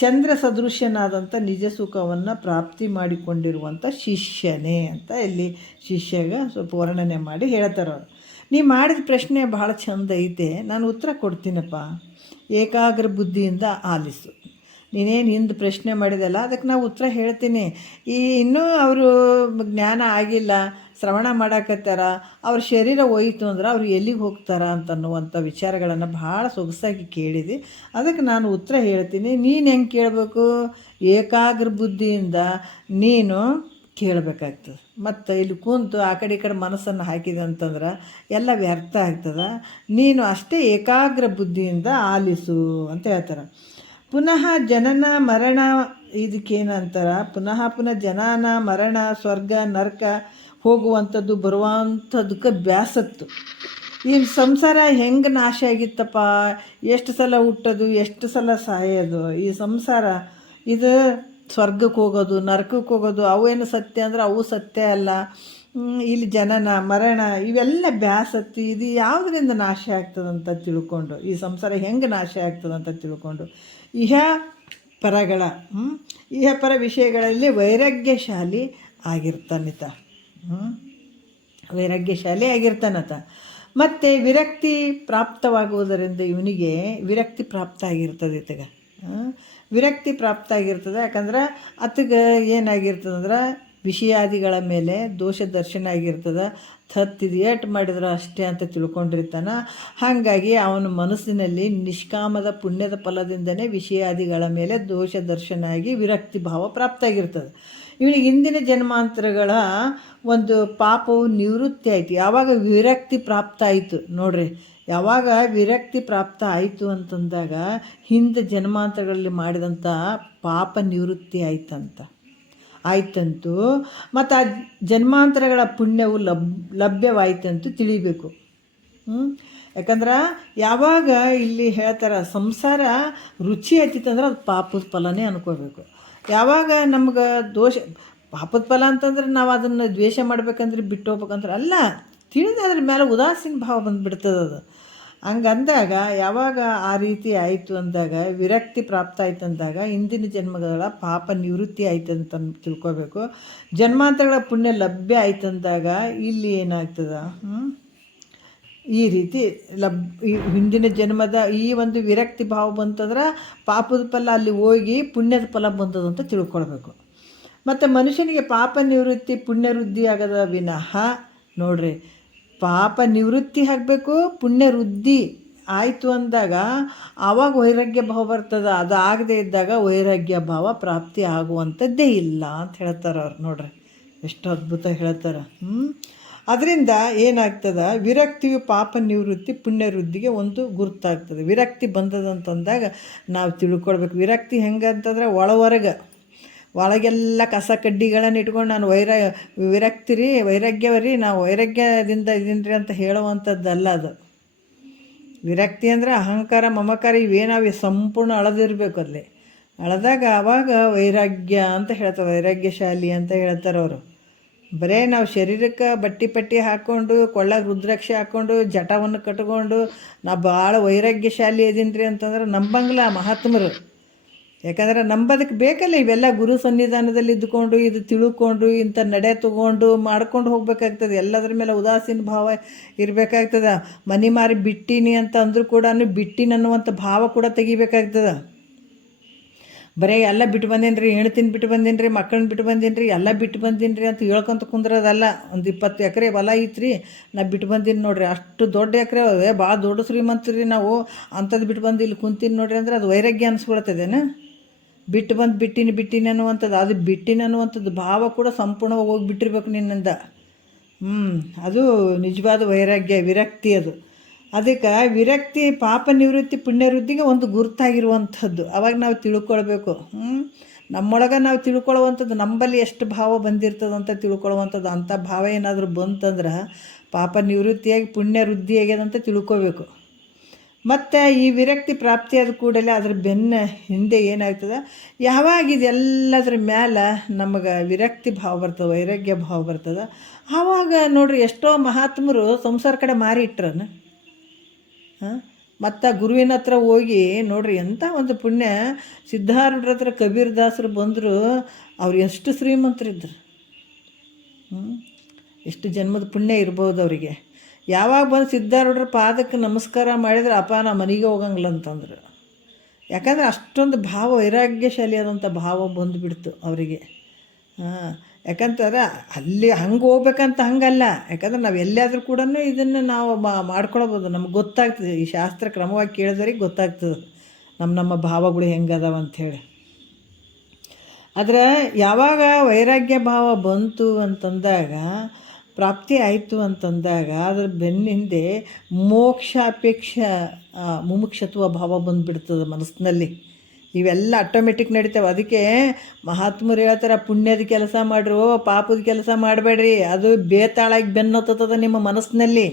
ಚಂದ್ರ ಸದೃಶ್ಯನಾದಂಥ ನಿಜ ಸುಖವನ್ನು ಪ್ರಾಪ್ತಿ ಮಾಡಿಕೊಂಡಿರುವಂಥ ಶಿಷ್ಯನೇ ಅಂತ ಇಲ್ಲಿ ಶಿಷ್ಯಗೆ ಸ್ವಲ್ಪ ವರ್ಣನೆ ಮಾಡಿ ಹೇಳ್ತಾರೆ ಅವರು. ನೀ ಮಾಡಿದ ಪ್ರಶ್ನೆ ಭಾಳ ಚಂದ ಐತೆ, ನಾನು ಉತ್ತರ ಕೊಡ್ತೀನಪ್ಪ, ಏಕಾಗ್ರ ಬುದ್ಧಿಯಿಂದ ಆಲಿಸು. ನೀನೇನು ಹಿಂದೆ ಪ್ರಶ್ನೆ ಮಾಡಿದಲ್ಲ ಅದಕ್ಕೆ ನಾವು ಉತ್ತರ ಹೇಳ್ತೀನಿ. ಇನ್ನೂ ಅವರು ಜ್ಞಾನ ಆಗಿಲ್ಲ, ಶ್ರವಣ ಮಾಡಾಕತ್ತಾರ, ಅವ್ರ ಶರೀರ ಹೋಯಿತು ಅಂದ್ರೆ ಅವ್ರು ಎಲ್ಲಿಗೆ ಹೋಗ್ತಾರ ಅಂತನ್ನುವಂಥ ವಿಚಾರಗಳನ್ನು ಭಾಳ ಸೊಗಸಾಗಿ ಕೇಳಿದೆ. ಅದಕ್ಕೆ ನಾನು ಉತ್ತರ ಹೇಳ್ತೀನಿ. ನೀನು ಹೆಂಗೆ ಕೇಳಬೇಕು, ಏಕಾಗ್ರ ಬುದ್ಧಿಯಿಂದ ನೀನು ಕೇಳಬೇಕಾಗ್ತದೆ. ಮತ್ತು ಇಲ್ಲಿ ಕೂತು ಆ ಕಡೆ ಈ ಕಡೆ ಮನಸ್ಸನ್ನು ಹಾಕಿದೆ ಅಂತಂದ್ರೆ ಎಲ್ಲ ವ್ಯರ್ಥ ಆಗ್ತದೆ. ನೀನು ಅಷ್ಟೇ ಏಕಾಗ್ರ ಬುದ್ಧಿಯಿಂದ ಆಲಿಸು ಅಂತ ಹೇಳ್ತಾರೆ. ಪುನಃ ಜನನ ಮರಣ, ಇದಕ್ಕೇನಂತಾರೆ, ಪುನಃ ಜನನ ಮರಣ, ಸ್ವರ್ಗ ನರಕ ಹೋಗುವಂಥದ್ದು ಬರುವಂಥದ್ದಕ್ಕೆ ಬ್ಯಾಸತ್ತು. ಈ ಸಂಸಾರ ಹೆಂಗೆ ನಾಶ ಆಗಿತ್ತಪ್ಪ, ಎಷ್ಟು ಸಲ ಹುಟ್ಟೋದು, ಎಷ್ಟು ಸಲ ಸಾಯೋದು, ಈ ಸಂಸಾರ ಇದು ಸ್ವರ್ಗಕ್ಕೆ ಹೋಗೋದು, ನರಕಕ್ಕೆ ಹೋಗೋದು, ಅವೇನು ಸತ್ಯ ಅಂದ್ರೆ ಅವು ಸತ್ಯ ಅಲ್ಲ. ಇಲ್ಲಿ ಜನನ ಮರಣ ಇವೆಲ್ಲ ಬ್ಯಾಸತ್ತು. ಇದು ಯಾವುದರಿಂದ ನಾಶ ಆಗ್ತದಂತ ತಿಳ್ಕೊಂಡು, ಈ ಸಂಸಾರ ಹೆಂಗೆ ನಾಶ ಆಗ್ತದಂತ ತಿಳ್ಕೊಂಡು ಇಹ ಪರ ವಿಷಯಗಳಲ್ಲಿ ವೈರಾಗ್ಯಶಾಲಿ ಆಗಿರ್ತಾನಿತ. ವೈರಾಗ್ಯಶಾಲಿ ಆಗಿರ್ತಾನತ. ಮತ್ತು ವಿರಕ್ತಿ ಪ್ರಾಪ್ತವಾಗುವುದರಿಂದ ಇವನಿಗೆ ವಿರಕ್ತಿ ಪ್ರಾಪ್ತ ಆಗಿರ್ತದೆ. ವಿರಕ್ತಿ ಪ್ರಾಪ್ತ ಆಗಿರ್ತದೆ. ಯಾಕಂದ್ರೆ ಆತಗೆ ಏನಾಗಿರ್ತದಂದ್ರೆ ವಿಷಯಾದಿಗಳ ಮೇಲೆ ದೋಷ ದರ್ಶನ ಆಗಿರ್ತದೆ. ತತ್ತಿದು ಏಟು ಮಾಡಿದ್ರೆ ಅಷ್ಟೇ ಅಂತ ತಿಳ್ಕೊಂಡಿರ್ತಾನೆ. ಹಾಗಾಗಿ ಅವನ ಮನಸ್ಸಿನಲ್ಲಿ ನಿಷ್ಕಾಮದ ಪುಣ್ಯದ ಫಲದಿಂದನೇ ವಿಷಯಾದಿಗಳ ಮೇಲೆ ದೋಷ ದರ್ಶನ ಆಗಿ ವಿರಕ್ತಿ ಭಾವ ಪ್ರಾಪ್ತ ಆಗಿರ್ತದೆ. ಇವನಿಗೆ ಹಿಂದಿನ ಜನ್ಮಾಂತರಗಳ ಒಂದು ಪಾಪವು ನಿವೃತ್ತಿ ಆಯಿತು. ಯಾವಾಗ ವಿರಕ್ತಿ ಪ್ರಾಪ್ತ ಆಯಿತು ನೋಡ್ರಿ, ಯಾವಾಗ ವಿರಕ್ತಿ ಪ್ರಾಪ್ತ ಆಯಿತು ಅಂತಂದಾಗ ಹಿಂದೆ ಜನ್ಮಾಂತರಗಳಲ್ಲಿ ಮಾಡಿದಂಥ ಪಾಪ ನಿವೃತ್ತಿ ಆಯ್ತಂತೂ, ಮತ್ತು ಆ ಜನ್ಮಾಂತರಗಳ ಪುಣ್ಯವು ಲಭ್ಯವಾಯ್ತಂತೂ ತಿಳಿಬೇಕು. ಯಾಕಂದ್ರೆ ಯಾವಾಗ ಇಲ್ಲಿ ಹೇಳ್ತಾರೆ ಸಂಸಾರ ರುಚಿ ಆಯ್ತಿತ್ತಂದ್ರೆ ಅದು ಪಾಪದ ಫಲನೇ ಅನ್ಕೋಬೇಕು. ಯಾವಾಗ ನಮ್ಗೆ ದೋಷ ಪಾಪದ ಫಲ ಅಂತಂದ್ರೆ ನಾವು ಅದನ್ನು ದ್ವೇಷ ಮಾಡ್ಬೇಕಂದ್ರೆ ಬಿಟ್ಟು ಹೋಗ್ಬೇಕಂದ್ರೆ ಅಲ್ಲ, ತಿಳಿದು ಅದ್ರ ಮೇಲೆ ಉದಾಸೀನ ಭಾವ ಬಂದುಬಿಡ್ತದೆ. ಅದು ಹಂಗಂದಾಗ ಯಾವಾಗ ಆ ರೀತಿ ಆಯಿತು ಅಂದಾಗ ವಿರಕ್ತಿ ಪ್ರಾಪ್ತ ಆಯ್ತು ಅಂದಾಗ ಹಿಂದಿನ ಜನ್ಮಗಳ ಪಾಪ ನಿವೃತ್ತಿ ಆಯ್ತು ಅಂತ ತಿಳ್ಕೊಬೇಕು. ಜನ್ಮಾಂತರಗಳ ಪುಣ್ಯ ಲಭ್ಯ ಆಯ್ತು ಅಂದಾಗ ಇಲ್ಲಿ ಏನಾಗ್ತದೆ, ಈ ರೀತಿ ಹಿಂದಿನ ಜನ್ಮದ ಈ ಒಂದು ವಿರಕ್ತಿ ಭಾವ ಬಂತಂದ್ರೆ ಪಾಪದ ಫಲ ಅಲ್ಲಿ ಹೋಗಿ ಪುಣ್ಯದ ಫಲ ಬಂದದಂತ ತಿಳ್ಕೊಳ್ಬೇಕು. ಮತ್ತು ಮನುಷ್ಯನಿಗೆ ಪಾಪ ನಿವೃತ್ತಿ ಪುಣ್ಯ ವೃದ್ಧಿ ಆಗದ ವಿನಃ ನೋಡ್ರಿ, ಪಾಪ ನಿವೃತ್ತಿ ಆಗಬೇಕು, ಪುಣ್ಯ ವೃದ್ಧಿ ಆಯಿತು ಅಂದಾಗ ಆವಾಗ ವೈರಾಗ್ಯ ಭಾವ ಬರ್ತದೆ. ಅದು ಆಗದೇ ಇದ್ದಾಗ ವೈರಾಗ್ಯ ಭಾವ ಪ್ರಾಪ್ತಿ ಆಗುವಂಥದ್ದೇ ಇಲ್ಲ ಅಂತ ಹೇಳ್ತಾರೆ ಅವ್ರು. ನೋಡ್ರಿ ಎಷ್ಟು ಅದ್ಭುತ ಹೇಳ್ತಾರೆ. ಅದರಿಂದ ಏನಾಗ್ತದೆ, ವಿರಕ್ತಿಯು ಪಾಪ ನಿವೃತ್ತಿ ಪುಣ್ಯ ವೃದ್ಧಿಗೆ ಒಂದು ಗುರುತಾಗ್ತದೆ. ವಿರಕ್ತಿ ಬಂದದಂತಂದಾಗ ನಾವು ತಿಳ್ಕೊಳ್ಬೇಕು. ವಿರಕ್ತಿ ಹೆಂಗೆ ಅಂತಂದ್ರೆ ಒಳಗೆಲ್ಲ ಕಸ ಕಡ್ಡಿಗಳನ್ನು ಇಟ್ಕೊಂಡು ನಾನು ವೈರಾಗ್ಯವರಿ ನಾವು ವೈರಾಗ್ಯದಿಂದ ಇದೀನಿ ರೀ ಅಂತ ಹೇಳುವಂಥದ್ದಲ್ಲ ಅದು. ವಿರಕ್ತಿ ಅಂದರೆ ಅಹಂಕಾರ ಮಮಕಾರ ಇವೇನಾವೆ ಸಂಪೂರ್ಣ ಅಳದಿರಬೇಕು. ಅಲ್ಲಿ ಅಳದಾಗ ಆವಾಗ ವೈರಾಗ್ಯ ಅಂತ ಹೇಳ್ತಾರೆ, ವೈರಾಗ್ಯಶಾಲಿ ಅಂತ ಹೇಳ್ತಾರೆ ಅವರು. ಬರೇ ನಾವು ಶರೀರಕ್ಕೆ ಪಟ್ಟಿ ಹಾಕ್ಕೊಂಡು ಕೊಳ್ಳಾಗ ರುದ್ರಾಕ್ಷಿ ಹಾಕ್ಕೊಂಡು ಜಟವನ್ನು ಕಟ್ಕೊಂಡು ನಾ ಭಾಳ ವೈರಾಗ್ಯಶಾಲಿ ಇದೀನಿ ರೀ ಅಂತಂದ್ರೆ ನಂಬಂಗಿಲ್ಲ ಮಹಾತ್ಮರು. ಯಾಕಂದ್ರೆ ನಂಬೋದಕ್ಕೆ ಬೇಕಲ್ಲ ಇವೆಲ್ಲ ಗುರು ಸನ್ನಿಧಾನದಲ್ಲಿ ಇದ್ದುಕೊಂಡು ಇದು ತಿಳ್ಕೊಂಡು ಇಂಥ ನಡೆ ತೊಗೊಂಡು ಮಾಡ್ಕೊಂಡು ಹೋಗ್ಬೇಕಾಗ್ತದೆ. ಎಲ್ಲದ್ರ ಮೇಲೆ ಉದಾಸೀನ ಭಾವ ಇರಬೇಕಾಗ್ತದೆ. ಮನೆ ಮಾರಿ ಬಿಟ್ಟಿನಿ ಅಂತ ಅಂದರೂ ಕೂಡ ಬಿಟ್ಟಿನಿ ಅನ್ನುವಂಥ ಭಾವ ಕೂಡ ತೆಗಿಬೇಕಾಗ್ತದೆ. ಬರೀ ಎಲ್ಲ ಬಿಟ್ಟು ಬಂದೀನಿ ರೀ, ಹೆಣ್ತಿನ ಬಿಟ್ಟು ಬಂದೀನಿ ರೀ, ಮಕ್ಕಳನ್ನ ಬಿಟ್ಟು ಬಂದೀನಿ ರೀ, ಎಲ್ಲ ಬಿಟ್ಟು ಬಂದೀನಿ ರೀ ಅಂತ ಹೇಳ್ಕೊಂತ ಕುಂದ್ರದಲ್ಲ. ಒಂದು 20 ಎಕರೆ ಹೊಲ ಐತ್ರಿ, ನಾ ಬಿಟ್ಟು ಬಂದೀನಿ ನೋಡ್ರಿ, ಅಷ್ಟು ದೊಡ್ಡ ಎಕರೆ ಭಾಳ ದೊಡ್ಡ ಶ್ರೀಮಂತರಿ ನಾವು, ಅಂಥದ್ದು ಬಿಟ್ಟು ಬಂದು ಇಲ್ಲಿ ಕುಂತೀನಿ ನೋಡ್ರಿ ಅಂದ್ರೆ ಅದು ವೈರಾಗ್ಯ ಅನಿಸ್ಕೊಳ್ತದೇನು? ಬಿಟ್ಟಿನಿ ಅನ್ನುವಂಥದ್ದು, ಅದು ಬಿಟ್ಟಿನಿ ಅನ್ನುವಂಥದ್ದು ಭಾವ ಕೂಡ ಸಂಪೂರ್ಣವಾಗಿ ಹೋಗಿಬಿಟ್ಟಿರ್ಬೇಕು ನಿನ್ನಿಂದ. ಅದು ನಿಜವಾದ ವೈರಾಗ್ಯ, ವಿರಕ್ತಿ ಅದು. ಅದಕ್ಕೆ ವಿರಕ್ತಿ ಪಾಪ ನಿವೃತ್ತಿ ಪುಣ್ಯ ವೃದ್ಧಿಗೆ ಒಂದು ಗುರುತಾಗಿರುವಂಥದ್ದು. ಅವಾಗ ನಾವು ತಿಳ್ಕೊಳ್ಬೇಕು. ನಮ್ಮೊಳಗೆ ನಾವು ತಿಳ್ಕೊಳ್ಳುವಂಥದ್ದು, ನಂಬಲ್ಲಿ ಎಷ್ಟು ಭಾವ ಬಂದಿರ್ತದಂತ ತಿಳ್ಕೊಳ್ಳುವಂಥದ್ದು. ಅಂಥ ಭಾವ ಏನಾದರೂ ಬಂತಂದ್ರೆ ಪಾಪ ನಿವೃತ್ತಿಯಾಗಿ ಪುಣ್ಯ ವೃದ್ಧಿ ಆಗ್ಯದಂತ ತಿಳ್ಕೊಬೇಕು. ಮತ್ತು ಈ ವಿರಕ್ತಿ ಪ್ರಾಪ್ತಿಯಾದ ಕೂಡಲೇ ಅದ್ರ ಬೆನ್ನ ಹಿಂದೆ ಏನಾಗ್ತದೆ, ಯಾವಾಗ ಇದೆಲ್ಲದ್ರ ಮ್ಯಾಲೆ ನಮಗೆ ವಿರಕ್ತಿ ಭಾವ ಬರ್ತದೆ, ವೈರಾಗ್ಯ ಭಾವ ಬರ್ತದೆ, ಆವಾಗ ನೋಡ್ರಿ ಎಷ್ಟೋ ಮಹಾತ್ಮರು ಸಂಸಾರ ಕಡೆ ಮಾರಿ ಇಟ್ರನ. ಮತ್ತು ಗುರುವಿನ ಹತ್ರ ಹೋಗಿ ನೋಡ್ರಿ ಎಂಥ ಒಂದು ಪುಣ್ಯ. ಸಿದ್ಧಾರೂಢರ ಹತ್ರ ಕಬೀರ್ ದಾಸರು ಬಂದರು, ಅವ್ರು ಎಷ್ಟು ಶ್ರೀಮಂತರಿದ್ರು, ಎಷ್ಟು ಜನ್ಮದ ಪುಣ್ಯ ಇರ್ಬೋದು ಅವರಿಗೆ. ಯಾವಾಗ ಬಂದು ಸಿದ್ಧಾರೂಢರ ಪಾದಕ್ಕೆ ನಮಸ್ಕಾರ ಮಾಡಿದ್ರೆ ಅಪ್ಪ ನಾ ಮನೆಗೆ ಹೋಗಂಗಿಲ್ಲ ಅಂತಂದ್ರು. ಯಾಕಂದ್ರೆ ಅಷ್ಟೊಂದು ಭಾವ ವೈರಾಗ್ಯಶಾಲಿ ಆದಂಥ ಭಾವ ಬಂದುಬಿಡ್ತು ಅವರಿಗೆ. ಯಾಕಂತಾರೆ ಅಲ್ಲಿ ಹಂಗೆ ಹೋಗ್ಬೇಕಂತ ಹಂಗಲ್ಲ. ಯಾಕಂದ್ರೆ ನಾವು ಎಲ್ಲಾದರೂ ಕೂಡ ಇದನ್ನು ನಾವು ಮಾಡ್ಕೊಳ್ಬೋದು. ನಮ್ಗೆ ಗೊತ್ತಾಗ್ತದೆ, ಈ ಶಾಸ್ತ್ರ ಕ್ರಮವಾಗಿ ಕೇಳಿದ್ರಿಗೆ ಗೊತ್ತಾಗ್ತದೆ ನಮ್ಮ ಭಾವಗಳು ಹೆಂಗದಾವ ಅಂಥೇಳಿ. ಆದರೆ ಯಾವಾಗ ವೈರಾಗ್ಯ ಭಾವ ಬಂತು ಅಂತಂದಾಗ, ಪ್ರಾಪ್ತಿ ಆಯಿತು ಅಂತಂದಾಗ ಅದ್ರ ಬೆನ್ನಿಂದೆ ಮೋಕ್ಷಾಪೇಕ್ಷ ಮುಮುಕ್ಷತ್ವ ಭಾವ ಬಂದುಬಿಡ್ತದೆ ಮನಸ್ಸಿನಲ್ಲಿ. ಇವೆಲ್ಲ ಆಟೋಮೆಟಿಕ್ ನಡೀತಾವೆ. ಅದಕ್ಕೆ ಮಹಾತ್ಮರು ಹೇಳ್ತಾರೆ, ಪುಣ್ಯದ ಕೆಲಸ ಮಾಡ್ರು, ಪಾಪದ ಕೆಲಸ ಮಾಡಬೇಡ್ರಿ, ಅದು ಬೇತಾಳಾಗಿ ಬೆನ್ನತ್ತದ ನಿಮ್ಮ ಮನಸ್ಸಿನಲ್ಲಿ.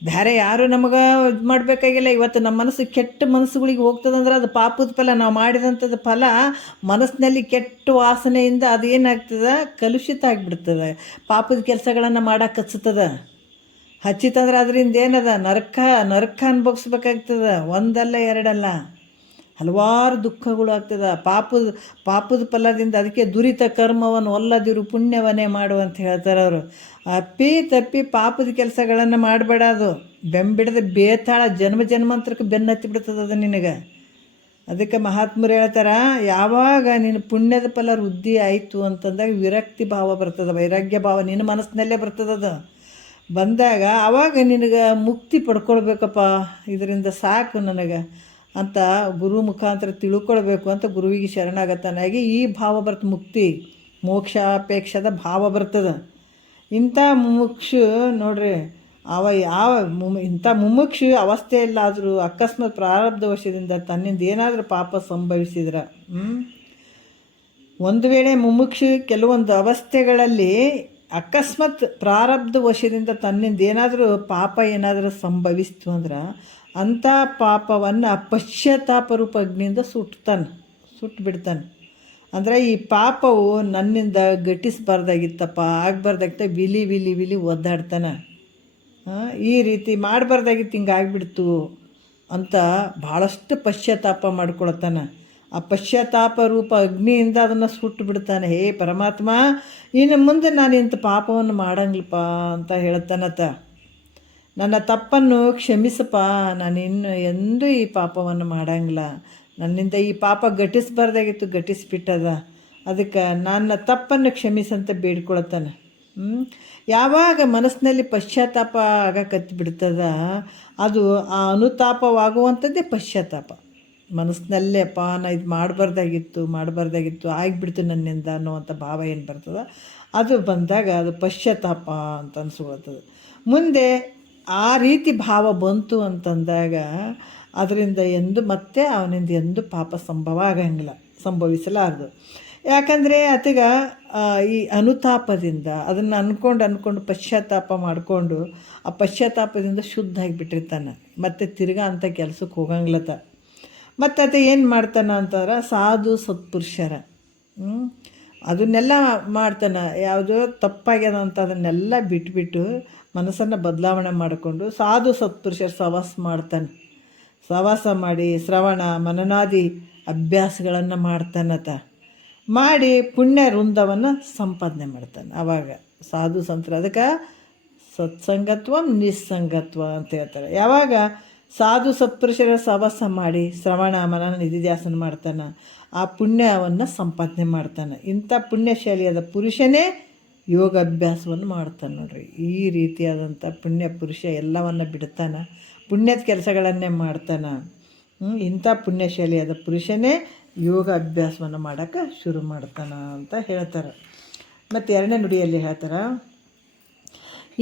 ಬೇರೆ ಯಾರು ನಮಗೆ ಇದು ಮಾಡಬೇಕಾಗಿಲ್ಲ. ಇವತ್ತು ನಮ್ಮ ಮನಸ್ಸು ಕೆಟ್ಟ ಮನಸ್ಸುಗಳಿಗೆ ಹೋಗ್ತದಂದ್ರೆ ಅದು ಪಾಪದ ಫಲ. ನಾವು ಮಾಡಿದಂಥದ್ದು ಫಲ ನಮ್ಮನಸ್ಸಿನಲ್ಲಿ ಕೆಟ್ಟ ವಾಸನೆಯಿಂದ ಅದು ಏನಾಗ್ತದೆ, ಕಲುಷಿತ ಆಗಿಬಿಡ್ತದೆ. ಪಾಪದ ಕೆಲಸಗಳನ್ನು ಮಾಡೋಕೆ ಹಚ್ಚಿತಂದ್ರೆ ಅದರಿಂದ ಏನದ, ನರಕ ಅನುಭವಿಸ್ಬೇಕಾಗ್ತದೆ. ಒಂದಲ್ಲ ಎರಡಲ್ಲ, ಹಲವಾರು ದುಃಖಗಳು ಆಗ್ತದೆ ಪಾಪದ ಫಲದಿಂದ. ಅದಕ್ಕೆ ದುರಿತ ಕರ್ಮವನ್ನು ಒಲ್ಲದಿರು ಪುಣ್ಯವನ್ನೇ ಮಾಡು ಅಂತ ಹೇಳ್ತಾರೆ ಅವರು. ತಪ್ಪಿ ಪಾಪದ ಕೆಲಸಗಳನ್ನು ಮಾಡಬೇಡ. ಅದು ಬೆಂಬಿಡದ ಬೇತಾಳ ಜನ್ಮಾಂತರಕ್ಕೆ ಬೆನ್ನತ್ತಿ ಬಿಡ್ತದೆ ಅದು ನಿನಗೆ. ಅದಕ್ಕೆ ಮಹಾತ್ಮರು ಹೇಳ್ತಾರೆ, ಯಾವಾಗ ನಿನ್ನ ಪುಣ್ಯದ ಫಲ ವೃದ್ಧಿ ಆಯಿತು ಅಂತಂದಾಗ ವಿರಕ್ತಿ ಭಾವ ಬರ್ತದೆ, ವೈರಾಗ್ಯ ಭಾವ ನಿನ್ನ ಮನಸ್ಸಿನಲ್ಲೇ ಬರ್ತದದು. ಬಂದಾಗ ಆವಾಗ ನಿನಗೆ ಮುಕ್ತಿ ಪಡ್ಕೊಳ್ಬೇಕಪ್ಪ, ಇದರಿಂದ ಸಾಕು ನನಗೆ ಅಂತ ಗುರು ಮುಖಾಂತರ ತಿಳ್ಕೊಳ್ಬೇಕು ಅಂತ ಗುರುವಿಗೆ ಶರಣಾಗತನಾಗಿ ಈ ಭಾವ ಬರ್ತದೆ. ಮುಕ್ತಿ ಮೋಕ್ಷಾಪೇಕ್ಷದ ಭಾವ ಬರ್ತದೆ. ಇಂಥ ಮುಮುಕ್ಷು ನೋಡ್ರಿ, ಇಂಥ ಮುಮುಕ್ಷು ಅವಸ್ಥೆಯಲ್ಲಾದರೂ ಅಕಸ್ಮಾತ್ ಪ್ರಾರಬ್ಧ ವಶದಿಂದ ತನ್ನಿಂದ ಏನಾದರೂ ಪಾಪ ಸಂಭವಿಸಿದ್ರೆ, ಒಂದು ವೇಳೆ ಮುಮುಕ್ಷು ಕೆಲವೊಂದು ಅವಸ್ಥೆಗಳಲ್ಲಿ ಅಕಸ್ಮಾತ್ ಪ್ರಾರಬ್ಧ ವಶದಿಂದ ತನ್ನಿಂದ ಏನಾದರೂ ಪಾಪ ಏನಾದರೂ ಸಂಭವಿಸ್ತು ಅಂದ್ರೆ ಅಂಥ ಪಾಪವನ್ನು ಪಶ್ಚಾತ್ತಾಪ ರೂಪ ಅಗ್ನಿಯಿಂದ ಸುಟ್ಟು ಬಿಡ್ತಾನೆ. ಅಂದರೆ ಈ ಪಾಪವು ನನ್ನಿಂದ ಘಟಿಸಬಾರ್ದಾಗಿತ್ತಪ್ಪ, ಆಗಬಾರ್ದಾಗಿತ್ತ, ವಿಲಿ ಒದ್ದಾಡ್ತಾನೆ. ಈ ರೀತಿ ಮಾಡಬಾರ್ದಾಗಿತ್ತು, ಹಿಂಗೆ ಆಗಿಬಿಡ್ತು ಅಂತ ಭಾಳಷ್ಟು ಪಶ್ಚಾತ್ತಾಪ ಮಾಡ್ಕೊಳ್ತಾನೆ. ಆ ಪಶ್ಚಾತ್ತಾಪ ರೂಪ ಅಗ್ನಿಯಿಂದ ಅದನ್ನು ಸುಟ್ಟು ಬಿಡ್ತಾನೆ. ಹೇ ಪರಮಾತ್ಮ, ಇನ್ನು ಮುಂದೆ ನಾನು ಇಂಥ ಪಾಪವನ್ನು ಮಾಡಂಗಿಲ್ಲಪ್ಪ ಅಂತ ಹೇಳ್ತಾನತ್ತ. ನನ್ನ ತಪ್ಪನ್ನು ಕ್ಷಮಿಸಪ್ಪ, ನಾನು ಎಂದೂ ಈ ಪಾಪವನ್ನು ಮಾಡಂಗಿಲ್ಲ, ನನ್ನಿಂದ ಈ ಪಾಪ ಘಟಿಸಬಾರ್ದಾಗಿತ್ತು, ಘಟಿಸಿಬಿಟ್ಟದ, ಅದಕ್ಕೆ ನನ್ನ ತಪ್ಪನ್ನು ಕ್ಷಮಿಸಂತ ಬೇಡ್ಕೊಳ್ತಾನೆ. ಯಾವಾಗ ಮನಸ್ಸಿನಲ್ಲಿ ಪಶ್ಚಾತ್ತಾಪ ಆಗಕತ್ತಿ ಬಿಡ್ತದ, ಅದು ಆ ಅನುತಾಪವಾಗುವಂಥದ್ದೇ ಪಶ್ಚಾತ್ತಾಪ. ಮನಸ್ಸಿನಲ್ಲೇ ಅಪ್ಪ ನಾ ಇದು ಮಾಡಬಾರ್ದಾಗಿತ್ತು ಆಗಿಬಿಡ್ತು ನನ್ನಿಂದ ಅನ್ನೋವಂಥ ಭಾವ ಏನು ಬರ್ತದೆ, ಅದು ಬಂದಾಗ ಅದು ಪಶ್ಚಾತ್ತಾಪ ಅಂತ ಅನಿಸ್ಕೊಳ್ತದೆ. ಮುಂದೆ ಆ ರೀತಿ ಭಾವ ಬಂತು ಅಂತಂದಾಗ ಅದರಿಂದ ಮತ್ತೆ ಅವನಿಂದ ಎಂದು ಪಾಪ ಸಂಭವಿಸಲಾರದು. ಯಾಕಂದರೆ ಆತಗ ಈ ಅನುತಾಪದಿಂದ ಅದನ್ನು ಅಂದ್ಕೊಂಡು ಪಶ್ಚಾತ್ತಾಪ ಮಾಡಿಕೊಂಡು ಆ ಪಶ್ಚಾತ್ತಾಪದಿಂದ ಶುದ್ಧ ಆಗಿಬಿಟ್ಟಿರ್ತಾನೆ. ಮತ್ತು ತಿರ್ಗಾ ಅಂಥ ಕೆಲಸಕ್ಕೆ ಹೋಗಂಗ್ಲತ್ತ. ಮತ್ತು ಆತ ಏನು ಮಾಡ್ತಾನೆ ಅಂತಂದ್ರೆ ಸಾಧು ಸತ್ಪುರುಷರ ಅದನ್ನೆಲ್ಲ ಮಾಡ್ತಾನೆ. ಯಾವುದೋ ತಪ್ಪಾಗ್ಯದ ಅಂತ ಅದನ್ನೆಲ್ಲ ಬಿಟ್ಬಿಟ್ಟು ಮನಸ್ಸನ್ನು ಬದಲಾವಣೆ ಮಾಡಿಕೊಂಡು ಸಾಧು ಸತ್ಪುರುಷರ ಸಹವಾಸ ಮಾಡಿ ಶ್ರವಣ ಮನನಾದಿ ಅಭ್ಯಾಸಗಳನ್ನು ಮಾಡ್ತಾನತ. ಮಾಡಿ ಪುಣ್ಯ ವೃಂದವನ್ನು ಸಂಪಾದನೆ ಮಾಡ್ತಾನೆ. ಆವಾಗ ಸಾಧು ಸಂತರು ಅದಕ್ಕೆ ಸತ್ಸಂಗತ್ವ ನಿಸ್ಸಂಗತ್ವ ಅಂತ ಹೇಳ್ತಾರೆ. ಯಾವಾಗ ಸಾಧು ಸತ್ಪುರುಷರ ಸಹವಾಸ ಮಾಡಿ ಶ್ರವಣ ಮನನ ನಿಧಿಧ್ಯಾಸನ ಮಾಡ್ತಾನೆ, ಆ ಪುಣ್ಯವನ್ನು ಸಂಪಾದನೆ ಮಾಡ್ತಾನೆ. ಇಂಥ ಪುಣ್ಯಶಾಲಿಯಾದ ಪುರುಷನೇ ಯೋಗಾಭ್ಯಾಸವನ್ನು ಮಾಡ್ತಾನೆ ನೋಡ್ರಿ. ಈ ರೀತಿಯಾದಂಥ ಪುಣ್ಯ ಪುರುಷ ಎಲ್ಲವನ್ನು ಬಿಡ್ತಾನೆ, ಪುಣ್ಯದ ಕೆಲಸಗಳನ್ನೇ ಮಾಡ್ತಾನೆ. ಇಂಥ ಪುಣ್ಯಶಾಲಿಯಾದ ಪುರುಷನೇ ಯೋಗ ಅಭ್ಯಾಸವನ್ನು ಮಾಡೋಕ್ಕೆ ಶುರು ಮಾಡ್ತಾನೆ ಅಂತ ಹೇಳ್ತಾರೆ. ಮತ್ತು ಎರಡನೇ ನುಡಿಯಲ್ಲಿ ಹೇಳ್ತಾರೆ,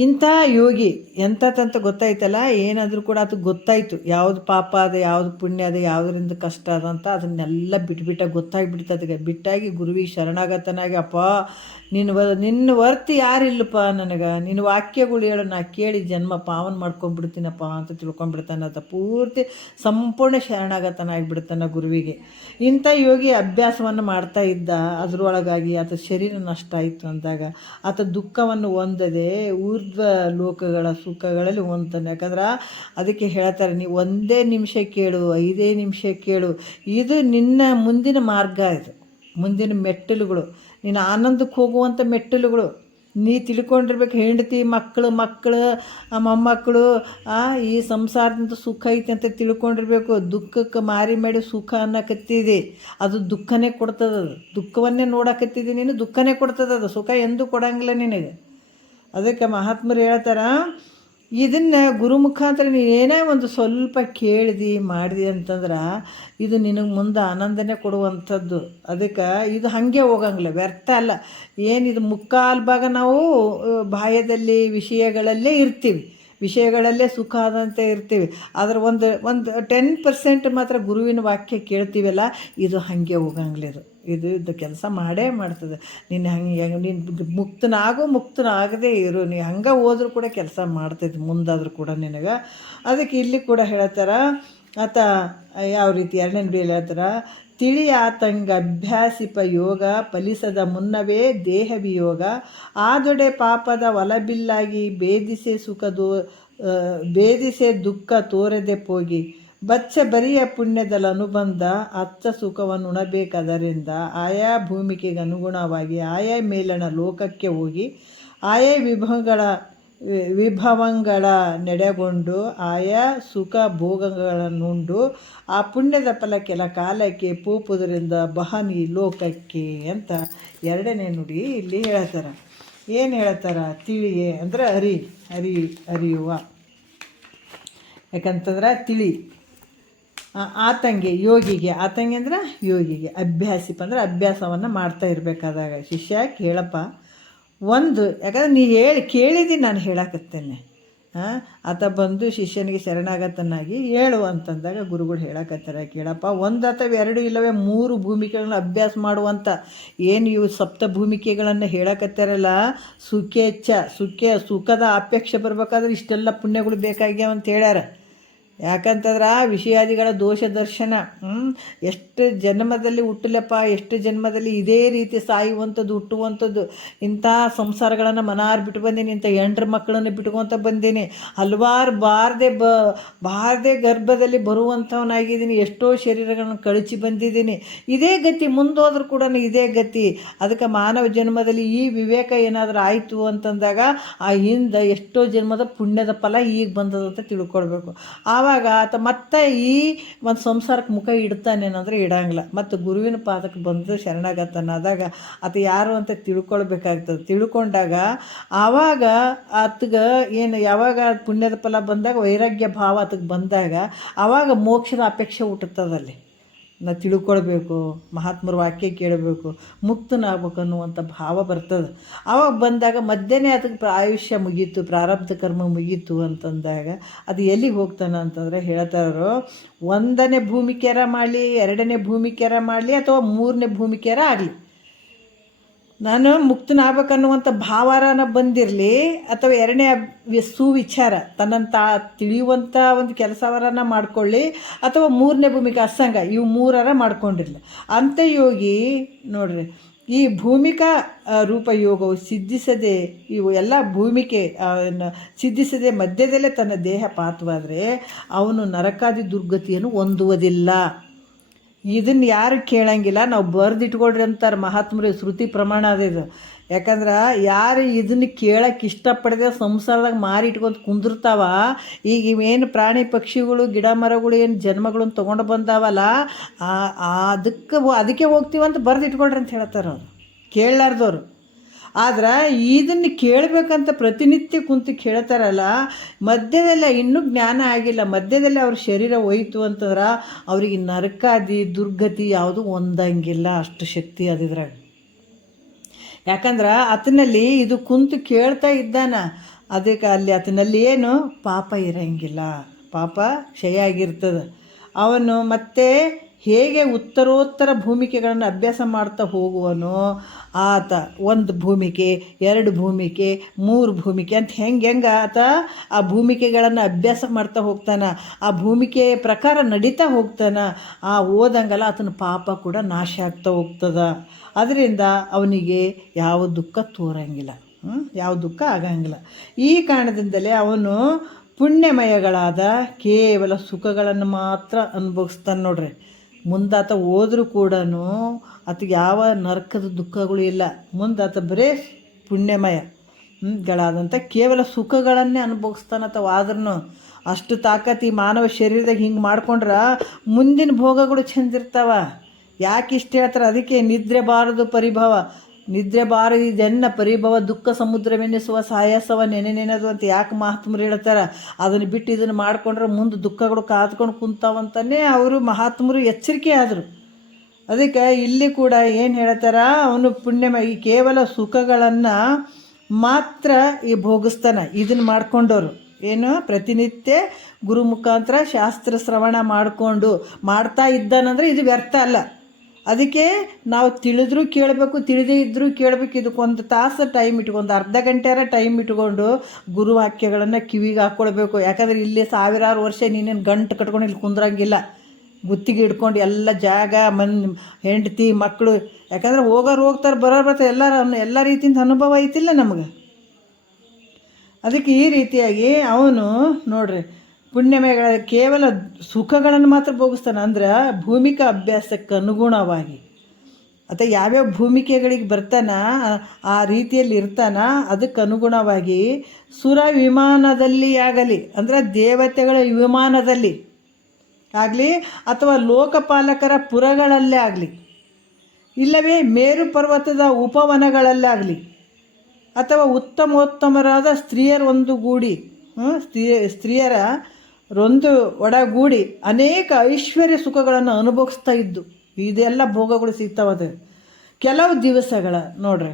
ಇಂಥ ಯೋಗಿ ಎಂಥದಂತ ಗೊತ್ತಾಯ್ತಲ್ಲ, ಏನಾದರೂ ಕೂಡ ಅದು ಗೊತ್ತಾಯಿತು ಯಾವುದು ಪಾಪ ಅದ ಯಾವುದು ಪುಣ್ಯ ಅದ ಯಾವುದರಿಂದ ಕಷ್ಟ ಅದಂತ ಅದನ್ನೆಲ್ಲ ಗೊತ್ತಾಗಿಬಿಡ್ತದೆ. ಬಿಟ್ಟಾಗಿ ಗುರುವಿಗೆ ಶರಣಾಗತನಾಗಿ ಅಪ್ಪ ನಿನ್ನ ವರ್ತಿ ಯಾರಿಲ್ಲಪ್ಪ ನನಗೆ, ನಿನ್ನ ವಾಕ್ಯಗಳು ಹೇಳು ನಾ ಕೇಳಿ ಜನ್ಮ ಪಾವನ ಮಾಡ್ಕೊಂಡ್ಬಿಡ್ತೀನಪ್ಪ ಅಂತ ತಿಳ್ಕೊಂಡ್ಬಿಡ್ತಾನೆ. ಅದು ಪೂರ್ತಿ ಸಂಪೂರ್ಣ ಶರಣಾಗತನಾಗಿಬಿಡ್ತಾನೆ ಗುರುವಿಗೆ. ಇಂಥ ಯೋಗಿ ಅಭ್ಯಾಸವನ್ನು ಮಾಡ್ತಾ ಇದ್ದ. ಅದರೊಳಗಾಗಿ ಆತ ಶರೀರ ನಷ್ಟ ಆಯಿತು ಅಂದಾಗ ಆತ ದುಃಖವನ್ನು ಹೊಂದದೆ ಊರ್ಧ್ವ ಲೋಕಗಳ ಸುಖಗಳಲ್ಲಿ ಹೊಂದ್ತಾನೆ. ಯಾಕಂದ್ರೆ ಅದಕ್ಕೆ ಹೇಳ್ತಾರೆ, ನೀವು 1 ನಿಮಿಷ ಕೇಳು 5 ನಿಮಿಷ ಕೇಳು, ಇದು ನಿನ್ನ ಮುಂದಿನ ಮಾರ್ಗ, ಇದು ಮುಂದಿನ ಮೆಟ್ಟಿಲುಗಳು, ನೀನು ಆನಂದಕ್ಕೆ ಹೋಗುವಂಥ ಮೆಟ್ಟಿಲುಗಳು. ನೀ ತಿಳ್ಕೊಂಡಿರ್ಬೇಕು, ಹೆಂಡತಿ ಮಕ್ಕಳು ಮೊಮ್ಮಕ್ಕಳು ಈ ಸಂಸಾರದಿಂದ ಸುಖ ಐತಿ ಅಂತ ತಿಳ್ಕೊಂಡಿರ್ಬೇಕು. ದುಃಖಕ್ಕೆ ಮಾರಿ ಮಾಡಿ ಸುಖ ಅನ್ನಕತ್ತಿದೆ, ಅದು ದುಃಖನೇ ಕೊಡ್ತದದು. ದುಃಖವನ್ನೇ ನೋಡಕತ್ತಿದೆ ನೀನು, ದುಃಖನೇ ಕೊಡ್ತದದು, ಸುಖ ಎಂದೂ ಕೊಡಂಗಿಲ್ಲ ನಿನಗೆ. ಅದಕ್ಕೆ ಮಹಾತ್ಮರು ಹೇಳ್ತಾರೆ, ಇದನ್ನು ಗುರು ಮುಖಾಂತರ ನೀನೇನೇ ಒಂದು ಸ್ವಲ್ಪ ಮಾಡಿದಿ ಅಂತಂದ್ರೆ ಇದು ನಿನಗೆ ಮುಂದೆ ಆನಂದನೇ ಕೊಡುವಂಥದ್ದು. ಅದಕ್ಕೆ ಇದು ಹಾಗೆ ಹೋಗಂಗಿಲ್ಲ, ವ್ಯರ್ಥ ಅಲ್ಲ. ಏನಿದು ಮುಕ್ಕಾಲು ಭಾಗ ನಾವು ಬಾಹ್ಯದಲ್ಲಿ ವಿಷಯಗಳಲ್ಲೇ ಇರ್ತೀವಿ, ವಿಷಯಗಳಲ್ಲೇ ಸುಖ ಆದಂತೆ ಇರ್ತೀವಿ. ಅದರ ಒಂದು 10% ಮಾತ್ರ ಗುರುವಿನ ವಾಕ್ಯ ಕೇಳ್ತೀವಲ್ಲ, ಇದು ಹಾಗೆ ಹೋಗಂಗಿಲ್ಲ. ಇದು ಕೆಲಸ ಮಾಡೇ ಮಾಡ್ತದೆ. ನೀನು ನೀನು ಮುಕ್ತನಾಗದೇ ಇರು, ನೀ ಹಂಗೆ ಹೋದ್ರೂ ಕೂಡ ಕೆಲಸ ಮಾಡ್ತೈತೆ ಮುಂದಾದರೂ ಕೂಡ ನಿನಗೆ. ಅದಕ್ಕೆ ಇಲ್ಲಿ ಕೂಡ ಹೇಳ್ತಾರೆ, ಆತ ಯಾವ ರೀತಿ ಎರಡನೇ ನುಡಿಯಲ್ಲಿ ಹೇಳ್ತಾರೆ, ತಿಳಿ ಆತಂಗ ಅಭ್ಯಾಸಿಪ ಯೋಗ ಫಲಿಸದ ಮುನ್ನವೇ ದೇಹ ವಿಯೋಗ, ಆದೊಡೆ ಪಾಪದ ಒಲಬಿಲ್ಲಾಗಿ ಬೇದಿಸೆ ದುಃಖ ತೋರದೆ ಹೋಗಿ, ಬಚ್ಚ ಬರಿಯ ಪುಣ್ಯದಲ್ಲಿ ಅನುಬಂಧ ಅಚ್ಚ ಸುಖವನ್ನು ಉಣಬೇಕಾದರಿಂದ ಆಯಾ ಭೂಮಿಕೆಗೆ ಅನುಗುಣವಾಗಿ ಆಯಾ ಮೇಲಣ ಲೋಕಕ್ಕೆ ಹೋಗಿ ಆಯಾ ವಿಭವಂಗಳ ನಡೆಗೊಂಡು ಆಯಾ ಸುಖ ಭೋಗಗಳನ್ನುಂಡು ಆ ಪುಣ್ಯದ ಫಲ ಕೆಲ ಕಾಲಕ್ಕೆ ಪೂಪುವುದರಿಂದ ಬಹನಿ ಲೋಕಕ್ಕೆ ಅಂತ ಎರಡನೇ ನುಡಿ ಇಲ್ಲಿ ಹೇಳ್ತಾರೆ. ಏನು ಹೇಳ್ತಾರೆ, ತಿಳಿಯೇ ಅಂದರೆ ಅರಿಯುವ. ಯಾಕಂತಂದ್ರೆ ತಿಳಿ ಆತಂಗೆ ಯೋಗಿಗೆ ಅಂದ್ರೆ ಯೋಗಿಗೆ, ಅಭ್ಯಾಸಿಪ ಅಂದರೆ ಅಭ್ಯಾಸವನ್ನು ಮಾಡ್ತಾ ಇರಬೇಕಾದಾಗ ಶಿಷ್ಯ ಕೇಳಪ್ಪ ಯಾಕಂದ್ರೆ ನೀ ಕೇಳಿದಿ ನಾನು ಹೇಳಕತ್ತೇನೆ. ಆತ ಬಂದು ಶಿಷ್ಯನಿಗೆ ಶರಣಾಗತನಾಗಿ ಹೇಳು ಅಂತಂದಾಗ ಗುರುಗಳು ಹೇಳಕತ್ತಾರೆ, ಕೇಳಪ್ಪ 1 ಅಥವಾ 2 ಇಲ್ಲವೇ 3 ಭೂಮಿಕೆಗಳನ್ನ ಅಭ್ಯಾಸ ಮಾಡುವಂಥ ಏನು ಇವು ಸಪ್ತ ಭೂಮಿಕೆಗಳನ್ನು ಹೇಳಕತ್ತಾರಲ್ಲ, ಸುಖದ ಅಪೇಕ್ಷೆ ಬರಬೇಕಾದ್ರೆ ಇಷ್ಟೆಲ್ಲ ಪುಣ್ಯಗಳು ಬೇಕಾಗ್ಯಾವ ಅಂತ ಹೇಳ್ಯಾರ. ಯಾಕಂತಂದ್ರೆ ವಿಷಯಾದಿಗಳ ದೋಷ ದರ್ಶನ, ಎಷ್ಟು ಜನ್ಮದಲ್ಲಿ ಹುಟ್ಟಲಪ್ಪ, ಎಷ್ಟು ಜನ್ಮದಲ್ಲಿ ಇದೇ ರೀತಿ ಸಾಯುವಂಥದ್ದು ಹುಟ್ಟುವಂಥದ್ದು, ಇಂಥ ಸಂಸಾರಗಳನ್ನು ಮನಾರ್ ಬಿಟ್ಟು ಬಂದೀನಿ, ಇಂಥ 8 ಮಕ್ಕಳನ್ನು ಬಿಟ್ಕೊತ ಬಂದೀನಿ, ಹಲವಾರು ಬಾರದೆ ಗರ್ಭದಲ್ಲಿ ಬರುವಂಥವನಾಗಿದ್ದೀನಿ, ಎಷ್ಟೋ ಶರೀರಗಳನ್ನು ಕಳಚಿ ಬಂದಿದ್ದೀನಿ, ಇದೇ ಗತಿ ಮುಂದೋದ್ರೂ ಕೂಡ ಇದೇ ಗತಿ. ಅದಕ್ಕೆ ಮಾನವ ಜನ್ಮದಲ್ಲಿ ಈ ವಿವೇಕ ಏನಾದರೂ ಆಯಿತು ಅಂತಂದಾಗ ಆ ಹಿಂದೆ ಎಷ್ಟೋ ಜನ್ಮದ ಪುಣ್ಯದ ಫಲ ಈಗ ಬಂದದಂತ ತಿಳ್ಕೊಳ್ಬೇಕು. ಆವಾಗ ಆತ ಮತ್ತೆ ಈ ಒಂದು ಸಂಸಾರಕ್ಕೆ ಮುಖ ಇಡ್ತಾನೇನಂದ್ರೆ ಇಡಂಗಿಲ್ಲ. ಮತ್ತು ಗುರುವಿನ ಪಾದಕ್ಕೆ ಬಂದು ಶರಣಾಗತನಾದಾಗ ಆತ ಯಾರು ಅಂತ ತಿಳ್ಕೊಳ್ಬೇಕಾಗ್ತದೆ. ತಿಳ್ಕೊಂಡಾಗ ಆವಾಗ ಆತಗೆ ಏನು ಯಾವಾಗ ಪುಣ್ಯದ ಫಲ ಬಂದಾಗ ವೈರಾಗ್ಯ ಭಾವ ಆತಗೆ ಬಂದಾಗ ಆವಾಗ ಮೋಕ್ಷದ ಅಪೇಕ್ಷೆ ಹುಟ್ಟುತ್ತದಲ್ಲಿ. ನಾವು ತಿಳ್ಕೊಳ್ಬೇಕು, ಮಹಾತ್ಮರ ವಾಕ್ಯ ಕೇಳಬೇಕು, ಮುಕ್ತನಾಗಬೇಕು ಅನ್ನುವಂಥ ಭಾವ ಬರ್ತದೆ. ಆವಾಗ ಬಂದಾಗ ಮಧ್ಯನೇ ಅದಕ್ಕೆ ಆಯುಷ್ಯ ಮುಗೀತು, ಪ್ರಾರಬ್ಧ ಕರ್ಮ ಮುಗೀತು ಅಂತಂದಾಗ ಅದು ಎಲ್ಲಿಗೆ ಹೋಗ್ತಾನೆ ಅಂತಂದರೆ ಹೇಳ್ತಾರೋ, 1ನೇ ಭೂಮಿಕೆರ ಮಾಡಲಿ, 2ನೇ ಭೂಮಿಕೆರ ಮಾಡಲಿ, ಅಥವಾ 3ನೇ ಭೂಮಿಕೆರ ಆಗಲಿ, ನಾನು ಮುಕ್ತನಾಗಬೇಕನ್ನುವಂಥ ಭಾವನ ಬಂದಿರಲಿ, ಅಥವಾ 2ನೇ ಸುವಿಚಾರ ತನ್ನಂತ ತಿಳಿಯುವಂಥ ಒಂದು ಕೆಲಸವರನ್ನು ಮಾಡಿಕೊಳ್ಳಿ, ಅಥವಾ 3ನೇ ಭೂಮಿಕೆ ಅಸಂಗ, ಇವು 3 ಮಾಡ್ಕೊಂಡಿರಲಿ. ಅಂತಯೋಗಿ ನೋಡ್ರಿ, ಈ ಭೂಮಿಕಾ ರೂಪಯೋಗವು ಸಿದ್ಧಿಸದೆ, ಇವು ಎಲ್ಲ ಭೂಮಿಕೆ ಸಿದ್ಧಿಸದೆ ಮಧ್ಯದಲ್ಲೇ ತನ್ನ ದೇಹ ಪಾತವಾದರೆ ಅವನು ನರಕಾದಿ ದುರ್ಗತಿಯನ್ನು ಹೊಂದುವುದಿಲ್ಲ. ಇದನ್ನು ಯಾರು ಕೇಳಂಗಿಲ್ಲ, ನಾವು ಬರೆದಿಟ್ಕೊಳ್ರಿ ಅಂತಾರೆ ಮಹಾತ್ಮರು. ಶ್ರುತಿ ಪ್ರಮಾಣ ಅದಿದು. ಯಾಕಂದ್ರೆ ಯಾರು ಇದನ್ನು ಕೇಳೋಕ್ಕೆ ಇಷ್ಟಪಡದೆ ಸಂಸಾರದಾಗ ಮಾರಿ ಇಟ್ಕೊಂಡು ಕುಂದಿರ್ತಾವ, ಈಗ ಇವೇನು ಪ್ರಾಣಿ ಪಕ್ಷಿಗಳು ಗಿಡ ಮರಗಳು ಏನು ಜನ್ಮಗಳನ್ನು ತೊಗೊಂಡು ಬಂದಾವಲ್ಲ, ಅದಕ್ಕೆ ಹೋಗ್ತೀವಂತ ಬರೆದಿಟ್ಕೊಳ್ರಿ ಅಂತ ಹೇಳ್ತಾರೆ ಅವರು, ಕೇಳಲಾರ್ದವ್ರು. ಆದ್ರೆ ಇದನ್ನು ಕೇಳಬೇಕಂತ ಪ್ರತಿನಿತ್ಯ ಕುಂತು ಕೇಳ್ತಾರಲ್ಲ, ಮಧ್ಯದಲ್ಲೇ ಇನ್ನೂ ಜ್ಞಾನ ಆಗಿಲ್ಲ, ಮಧ್ಯದಲ್ಲೇ ಅವ್ರ ಶರೀರ ಹೋಯ್ತು ಅಂತಂದ್ರೆ ಅವ್ರಿಗೆ ನರಕಾದಿ ದುರ್ಗತಿ ಯಾವುದು ಹೊಂದಂಗಿಲ್ಲ. ಅಷ್ಟು ಶಕ್ತಿ ಅದಿದ್ರಾಗ. ಯಾಕಂದ್ರೆ ಆತನಲ್ಲಿ ಇದು ಕುಂತು ಕೇಳ್ತಾ ಇದ್ದಾನ, ಅದಕ್ಕೆ ಅಲ್ಲಿ ಆತನಲ್ಲಿ ಏನು ಪಾಪ ಇರಂಗಿಲ್ಲ, ಪಾಪ ಕ್ಷಯ ಆಗಿರ್ತದೆ. ಅವನು ಮತ್ತೆ ಹೇಗೆ ಉತ್ತರೋತ್ತರ ಭೂಮಿಕೆಗಳನ್ನು ಅಭ್ಯಾಸ ಮಾಡ್ತಾ ಹೋಗುವನೋ, ಆತ 1 ಭೂಮಿಕೆ, 2 ಭೂಮಿಕೆ, 3 ಭೂಮಿಕೆ ಅಂತ ಹೆಂಗೆ ಆತ ಆ ಭೂಮಿಕೆಗಳನ್ನು ಅಭ್ಯಾಸ ಮಾಡ್ತಾ ಹೋಗ್ತಾನೆ, ಆ ಭೂಮಿಕೆಯ ಪ್ರಕಾರ ನಡೀತಾ ಹೋಗ್ತಾನೆ. ಆ ಓದಂಗಲ್ಲ ಆತನ ಪಾಪ ಕೂಡ ನಾಶ ಆಗ್ತಾ ಹೋಗ್ತದೆ. ಅದರಿಂದ ಅವನಿಗೆ ಯಾವ ದುಃಖ ತೋರಂಗಿಲ್ಲ, ಯಾವ ದುಃಖ ಆಗಂಗಿಲ್ಲ. ಈ ಕಾರಣದಿಂದಲೇ ಅವನು ಪುಣ್ಯಮಯಗಳಾದ ಕೇವಲ ಸುಖಗಳನ್ನು ಮಾತ್ರ ಅನುಭವಿಸ್ತಾನೆ ನೋಡ್ರಿ. ಮುಂದಾತ ಹೋದ್ರೂ ಕೂಡ ಆತಗೆ ಯಾವ ನರಕದ ದುಃಖಗಳು ಇಲ್ಲ. ಮುಂದಾತ ಬರೇ ಪುಣ್ಯಮಯ ಗಳಾದಂಥ ಕೇವಲ ಸುಖಗಳನ್ನೇ ಅನುಭವಿಸ್ತಾನತ್ತವ. ಆದ್ರೂ ಅಷ್ಟು ತಾಕತ್ತು ಈ ಮಾನವ ಶರೀರದಾಗ ಹಿಂಗೆ ಮಾಡ್ಕೊಂಡ್ರೆ ಮುಂದಿನ ಭೋಗಗಳು ಚೆಂದಿರ್ತಾವ. ಯಾಕೆ ಇಷ್ಟ ಹೇಳ್ತಾರೆ, ಅದಕ್ಕೆ ನಿದ್ರೆ ಬಾರದು ಪರಿಭವ, ನಿದ್ರೆ ಬಾರದೆನ್ನ ಪರಿಭವ, ದುಃಖ ಸಮುದ್ರವೆನ್ನಿಸುವ ಸಾಯಸವ ನೆನೆನೆನದು ಅಂತ ಯಾಕೆ ಮಹಾತ್ಮರು ಹೇಳ್ತಾರೆ. ಅದನ್ನು ಬಿಟ್ಟು ಇದನ್ನು ಮಾಡಿಕೊಂಡ್ರೆ ಮುಂದೆ ದುಃಖಗಳು ಕಾದ್ಕೊಂಡು ಕುಂತಾವಂತಲೇ ಅವರು ಮಹಾತ್ಮರು ಎಚ್ಚರಿಕೆ ಆದರು. ಅದಕ್ಕೆ ಇಲ್ಲಿ ಕೂಡ ಏನು ಹೇಳ್ತಾರ, ಅವನು ಪುಣ್ಯಮಯ ಈ ಕೇವಲ ಸುಖಗಳನ್ನು ಮಾತ್ರ ಈ ಭೋಗಿಸ್ತಾನೆ. ಇದನ್ನು ಮಾಡ್ಕೊಂಡವರು ಏನು ಪ್ರತಿನಿತ್ಯ ಗುರು ಮುಖಾಂತರ ಶಾಸ್ತ್ರ ಶ್ರವಣ ಮಾಡಿಕೊಂಡು ಮಾಡ್ತಾ ಇದ್ದಾನಂದರೆ ಇದು ವ್ಯರ್ಥ ಅಲ್ಲ. ಅದಕ್ಕೆ ನಾವು ತಿಳಿದ್ರೂ ಕೇಳಬೇಕು, ತಿಳಿದೇ ಇದ್ದರೂ ಕೇಳಬೇಕು. ಇದಕ್ಕೊಂದು ತಾಸು ಟೈಮ್ ಇಟ್ಕೊಂಡು, ಒಂದು ಅರ್ಧ ಗಂಟೆರ ಟೈಮ್ ಇಟ್ಕೊಂಡು ಗುರುವಾಕ್ಯಗಳನ್ನು ಕಿವಿಗೆ ಹಾಕ್ಕೊಳ್ಬೇಕು. ಯಾಕಂದರೆ ಇಲ್ಲಿ ಸಾವಿರಾರು ವರ್ಷ ನೀನೇನು ಗಂಟು ಕಟ್ಕೊಂಡು ಇಲ್ಲಿ ಕುಂದ್ರಂಗಿಲ್ಲ, ಗುತ್ತಿಗೆ ಹಿಡ್ಕೊಂಡು ಎಲ್ಲ ಜಾಗ ಹೆಂಡತಿ ಮಕ್ಕಳು. ಯಾಕಂದ್ರೆ ಹೋಗೋರು ಹೋಗ್ತಾರೆ, ಬರೋರು ಬರ್ತಾರೆ, ಎಲ್ಲ ರೀತಿಯಿಂದ ಅನುಭವ ಐತಿಲ್ಲ ನಮಗೆ. ಅದಕ್ಕೆ ಈ ರೀತಿಯಾಗಿ ಅವನು ನೋಡ್ರಿ ಪುಣ್ಯಮಯಗಳ ಕೇವಲ ಸುಖಗಳನ್ನು ಮಾತ್ರ ಭೋಗಿಸ್ತಾನೆ. ಅಂದ್ರೆ ಭೂಮಿಕಾ ಅಭ್ಯಾಸಕ್ಕೆ ಅನುಗುಣವಾಗಿ ಅಥವಾ ಯಾವ್ಯಾವ ಭೂಮಿಕೆಗಳಿಗೆ ಬರ್ತಾನ ಆ ರೀತಿಯಲ್ಲಿ ಇರ್ತಾನ, ಅದಕ್ಕೆ ಅನುಗುಣವಾಗಿ ಸುರ ವಿಮಾನದಲ್ಲಿ ಆಗಲಿ, ಅಂದರೆ ದೇವತೆಗಳ ವಿಮಾನದಲ್ಲಿ ಆಗಲಿ, ಅಥವಾ ಲೋಕಪಾಲಕರ ಪುರಗಳಲ್ಲೇ ಆಗಲಿ, ಇಲ್ಲವೇ ಮೇರು ಪರ್ವತದ ಉಪವನಗಳಲ್ಲಾಗಲಿ, ಅಥವಾ ಉತ್ತಮೋತ್ತಮರಾದ ಸ್ತ್ರೀಯರ ಒಂದು ಗೂಡಿ ಸ್ತ್ರೀಯರ ಒಂದು ಒಡಗೂಡಿ ಅನೇಕ ಐಶ್ವರ್ಯ ಸುಖಗಳನ್ನು ಅನುಭವಿಸ್ತಾ ಇದ್ದು ಇದೆಲ್ಲ ಭೋಗಗಳು ಸಿಗ್ತಾವದು ಕೆಲವು ದಿವಸಗಳ ನೋಡ್ರಿ.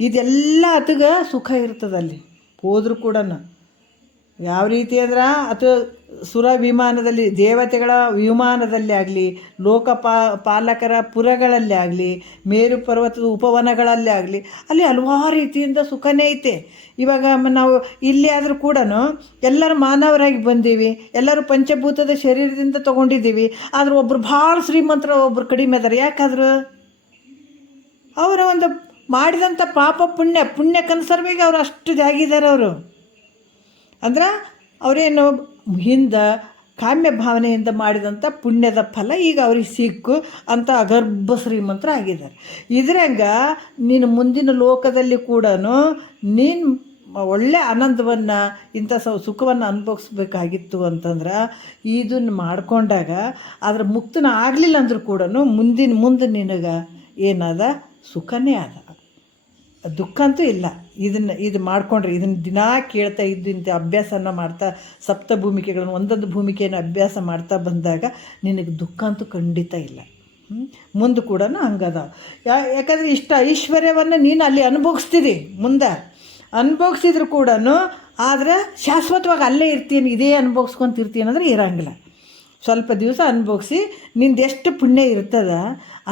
ಇದೆಲ್ಲ ಆತಗೆ ಸುಖ ಇರ್ತದಲ್ಲಿ ಹೋದರೂ ಕೂಡ. ಯಾವ ರೀತಿ ಅಂದ್ರೆ ಅಥವಾ ಸುರ ವಿಮಾನದಲ್ಲಿ, ದೇವತೆಗಳ ವಿಮಾನದಲ್ಲಿ ಆಗಲಿ, ಪಾಲಕರ ಪುರಗಳಲ್ಲೇ ಆಗಲಿ, ಮೇರು ಪರ್ವತದ ಉಪವನಗಳಲ್ಲೇ ಆಗಲಿ, ಅಲ್ಲಿ ಹಲವಾರು ರೀತಿಯಿಂದ ಸುಖನೇ ಐತೆ. ಇವಾಗ ನಾವು ಇಲ್ಲಿ ಆದರೂ ಕೂಡ ಎಲ್ಲರೂ ಮಾನವರಾಗಿ ಬಂದೀವಿ, ಎಲ್ಲರೂ ಪಂಚಭೂತದ ಶರೀರದಿಂದ ತೊಗೊಂಡಿದ್ದೀವಿ. ಆದ್ರೆ ಒಬ್ಬರು ಭಾಳ ಶ್ರೀಮಂತರು, ಒಬ್ಬರು ಕಡಿಮೆ ಅದಾರೆ. ಯಾಕಾದ್ರು ಅವರ ಒಂದು ಮಾಡಿದಂಥ ಪಾಪ ಪುಣ್ಯಕ್ಕನುಸಾರವಾಗಿ ಅವರು ಅಷ್ಟು ಜಾಗಿದ್ದಾರೆ. ಅವರು ಅಂದ್ರೆ ಅವರೇನು ಹಿಂದೆ ಕಾಮ್ಯ ಭಾವನೆಯಿಂದ ಮಾಡಿದಂಥ ಪುಣ್ಯದ ಫಲ ಈಗ ಅವ್ರಿಗೆ ಸಿಕ್ಕು ಅಂತ ಅಗರ್ಭ ಶ್ರೀಮಂತರು ಆಗಿದ್ದಾರೆ. ಇದ್ರಂಗ ನೀನು ಮುಂದಿನ ಲೋಕದಲ್ಲಿ ಕೂಡ ನೀನು ಒಳ್ಳೆ ಆನಂದವನ್ನು ಇಂಥ ಸುಖವನ್ನು ಅನುಭವಿಸ್ಬೇಕಾಗಿತ್ತು ಅಂತಂದ್ರೆ ಇದನ್ನು ಮಾಡ್ಕೊಂಡಾಗ ಅದ್ರ ಮುಕ್ತನ ಆಗಲಿಲ್ಲ ಅಂದ್ರೂ ಕೂಡ ಮುಂದೆ ನಿನಗೆ ಏನದ ಸುಖನೇ ಅದ, ದುಃಖ ಅಂತೂ ಇಲ್ಲ. ಇದು ಮಾಡ್ಕೊಂಡ್ರೆ ಇದನ್ನು ದಿನಾ ಕೇಳ್ತಾ ಇಂಥ ಅಭ್ಯಾಸನ ಮಾಡ್ತಾ ಸಪ್ತಭೂಮಿಕೆಗಳನ್ನು ಒಂದೊಂದು ಭೂಮಿಕೆಯನ್ನು ಅಭ್ಯಾಸ ಮಾಡ್ತಾ ಬಂದಾಗ ನಿನಗೆ ದುಃಖ ಅಂತೂ ಖಂಡಿತ ಇಲ್ಲ. ಮುಂದೆ ಕೂಡ ಹಂಗದ. ಯಾಕಂದರೆ ಇಷ್ಟ ಐಶ್ವರ್ಯವನ್ನು ನೀನು ಅಲ್ಲಿ ಅನುಭವಿಸ್ತೀರಿ, ಮುಂದೆ ಅನುಭವಿಸಿದ್ರು ಕೂಡ, ಆದರೆ ಶಾಶ್ವತವಾಗಿ ಅಲ್ಲೇ ಇರ್ತೀನಿ, ಇದೇ ಅನುಭವಿಸ್ಕೊತಿರ್ತೀನಿ ಅಂದರೆ ಇರೋಂಗಿಲ್ಲ. ಸ್ವಲ್ಪ ದಿವಸ ಅನುಭವಿಸಿ ನಿಂದೆಷ್ಟು ಪುಣ್ಯ ಇರ್ತದ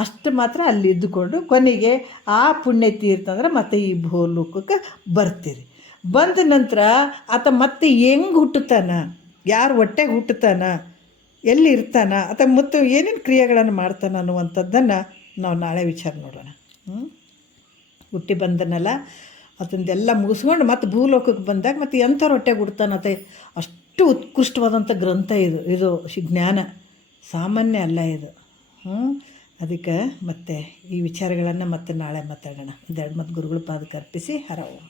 ಅಷ್ಟು ಮಾತ್ರ ಅಲ್ಲಿ ಇದ್ದುಕೊಂಡು ಕೊನೆಗೆ ಆ ಪುಣ್ಯ ತೀರ್ತಂದ್ರೆ ಮತ್ತೆ ಈ ಭೂಲೋಕಕ್ಕೆ ಬರ್ತೀರಿ. ಬಂದ ನಂತರ ಆತ ಮತ್ತೆ ಹೆಂಗೆ ಹುಟ್ಟುತ್ತಾನ, ಯಾರು ಹೊಟ್ಟೆಗೆ ಹುಟ್ಟುತ್ತಾನ, ಎಲ್ಲಿ ಇರ್ತಾನ, ಆತ ಮತ್ತು ಏನೇನು ಕ್ರಿಯೆಗಳನ್ನು ಮಾಡ್ತಾನೆ ಅನ್ನುವಂಥದ್ದನ್ನು ನಾವು ನಾಳೆ ವಿಚಾರ ನೋಡೋಣ. ಹುಟ್ಟಿ ಬಂದನಲ್ಲ ಅದನ್ನೆಲ್ಲ ಮುಗಿಸ್ಕೊಂಡು ಮತ್ತೆ ಭೂಲೋಕಕ್ಕೆ ಬಂದಾಗ ಮತ್ತು ಎಂಥವ್ರ ಹೊಟ್ಟೆಗೆ ಹುಡ್ತಾನತ್ತೆ. ಅಷ್ಟು ಉತ್ಕೃಷ್ಟವಾದಂಥ ಗ್ರಂಥ ಇದು ಜ್ಞಾನ ಸಾಮಾನ್ಯ ಅಲ್ಲ ಇದು. ಅದಕ್ಕೆ ಮತ್ತೆ ಈ ವಿಚಾರಗಳನ್ನು ಮತ್ತೆ ನಾಳೆ ಮಾತಾಡೋಣ. ಇದೆರಡು ಮತ್ತು ಗುರುಗಳ ಪಾದಕ್ಕೆ ಅರ್ಪಿಸಿ ಹರ ಓಂ.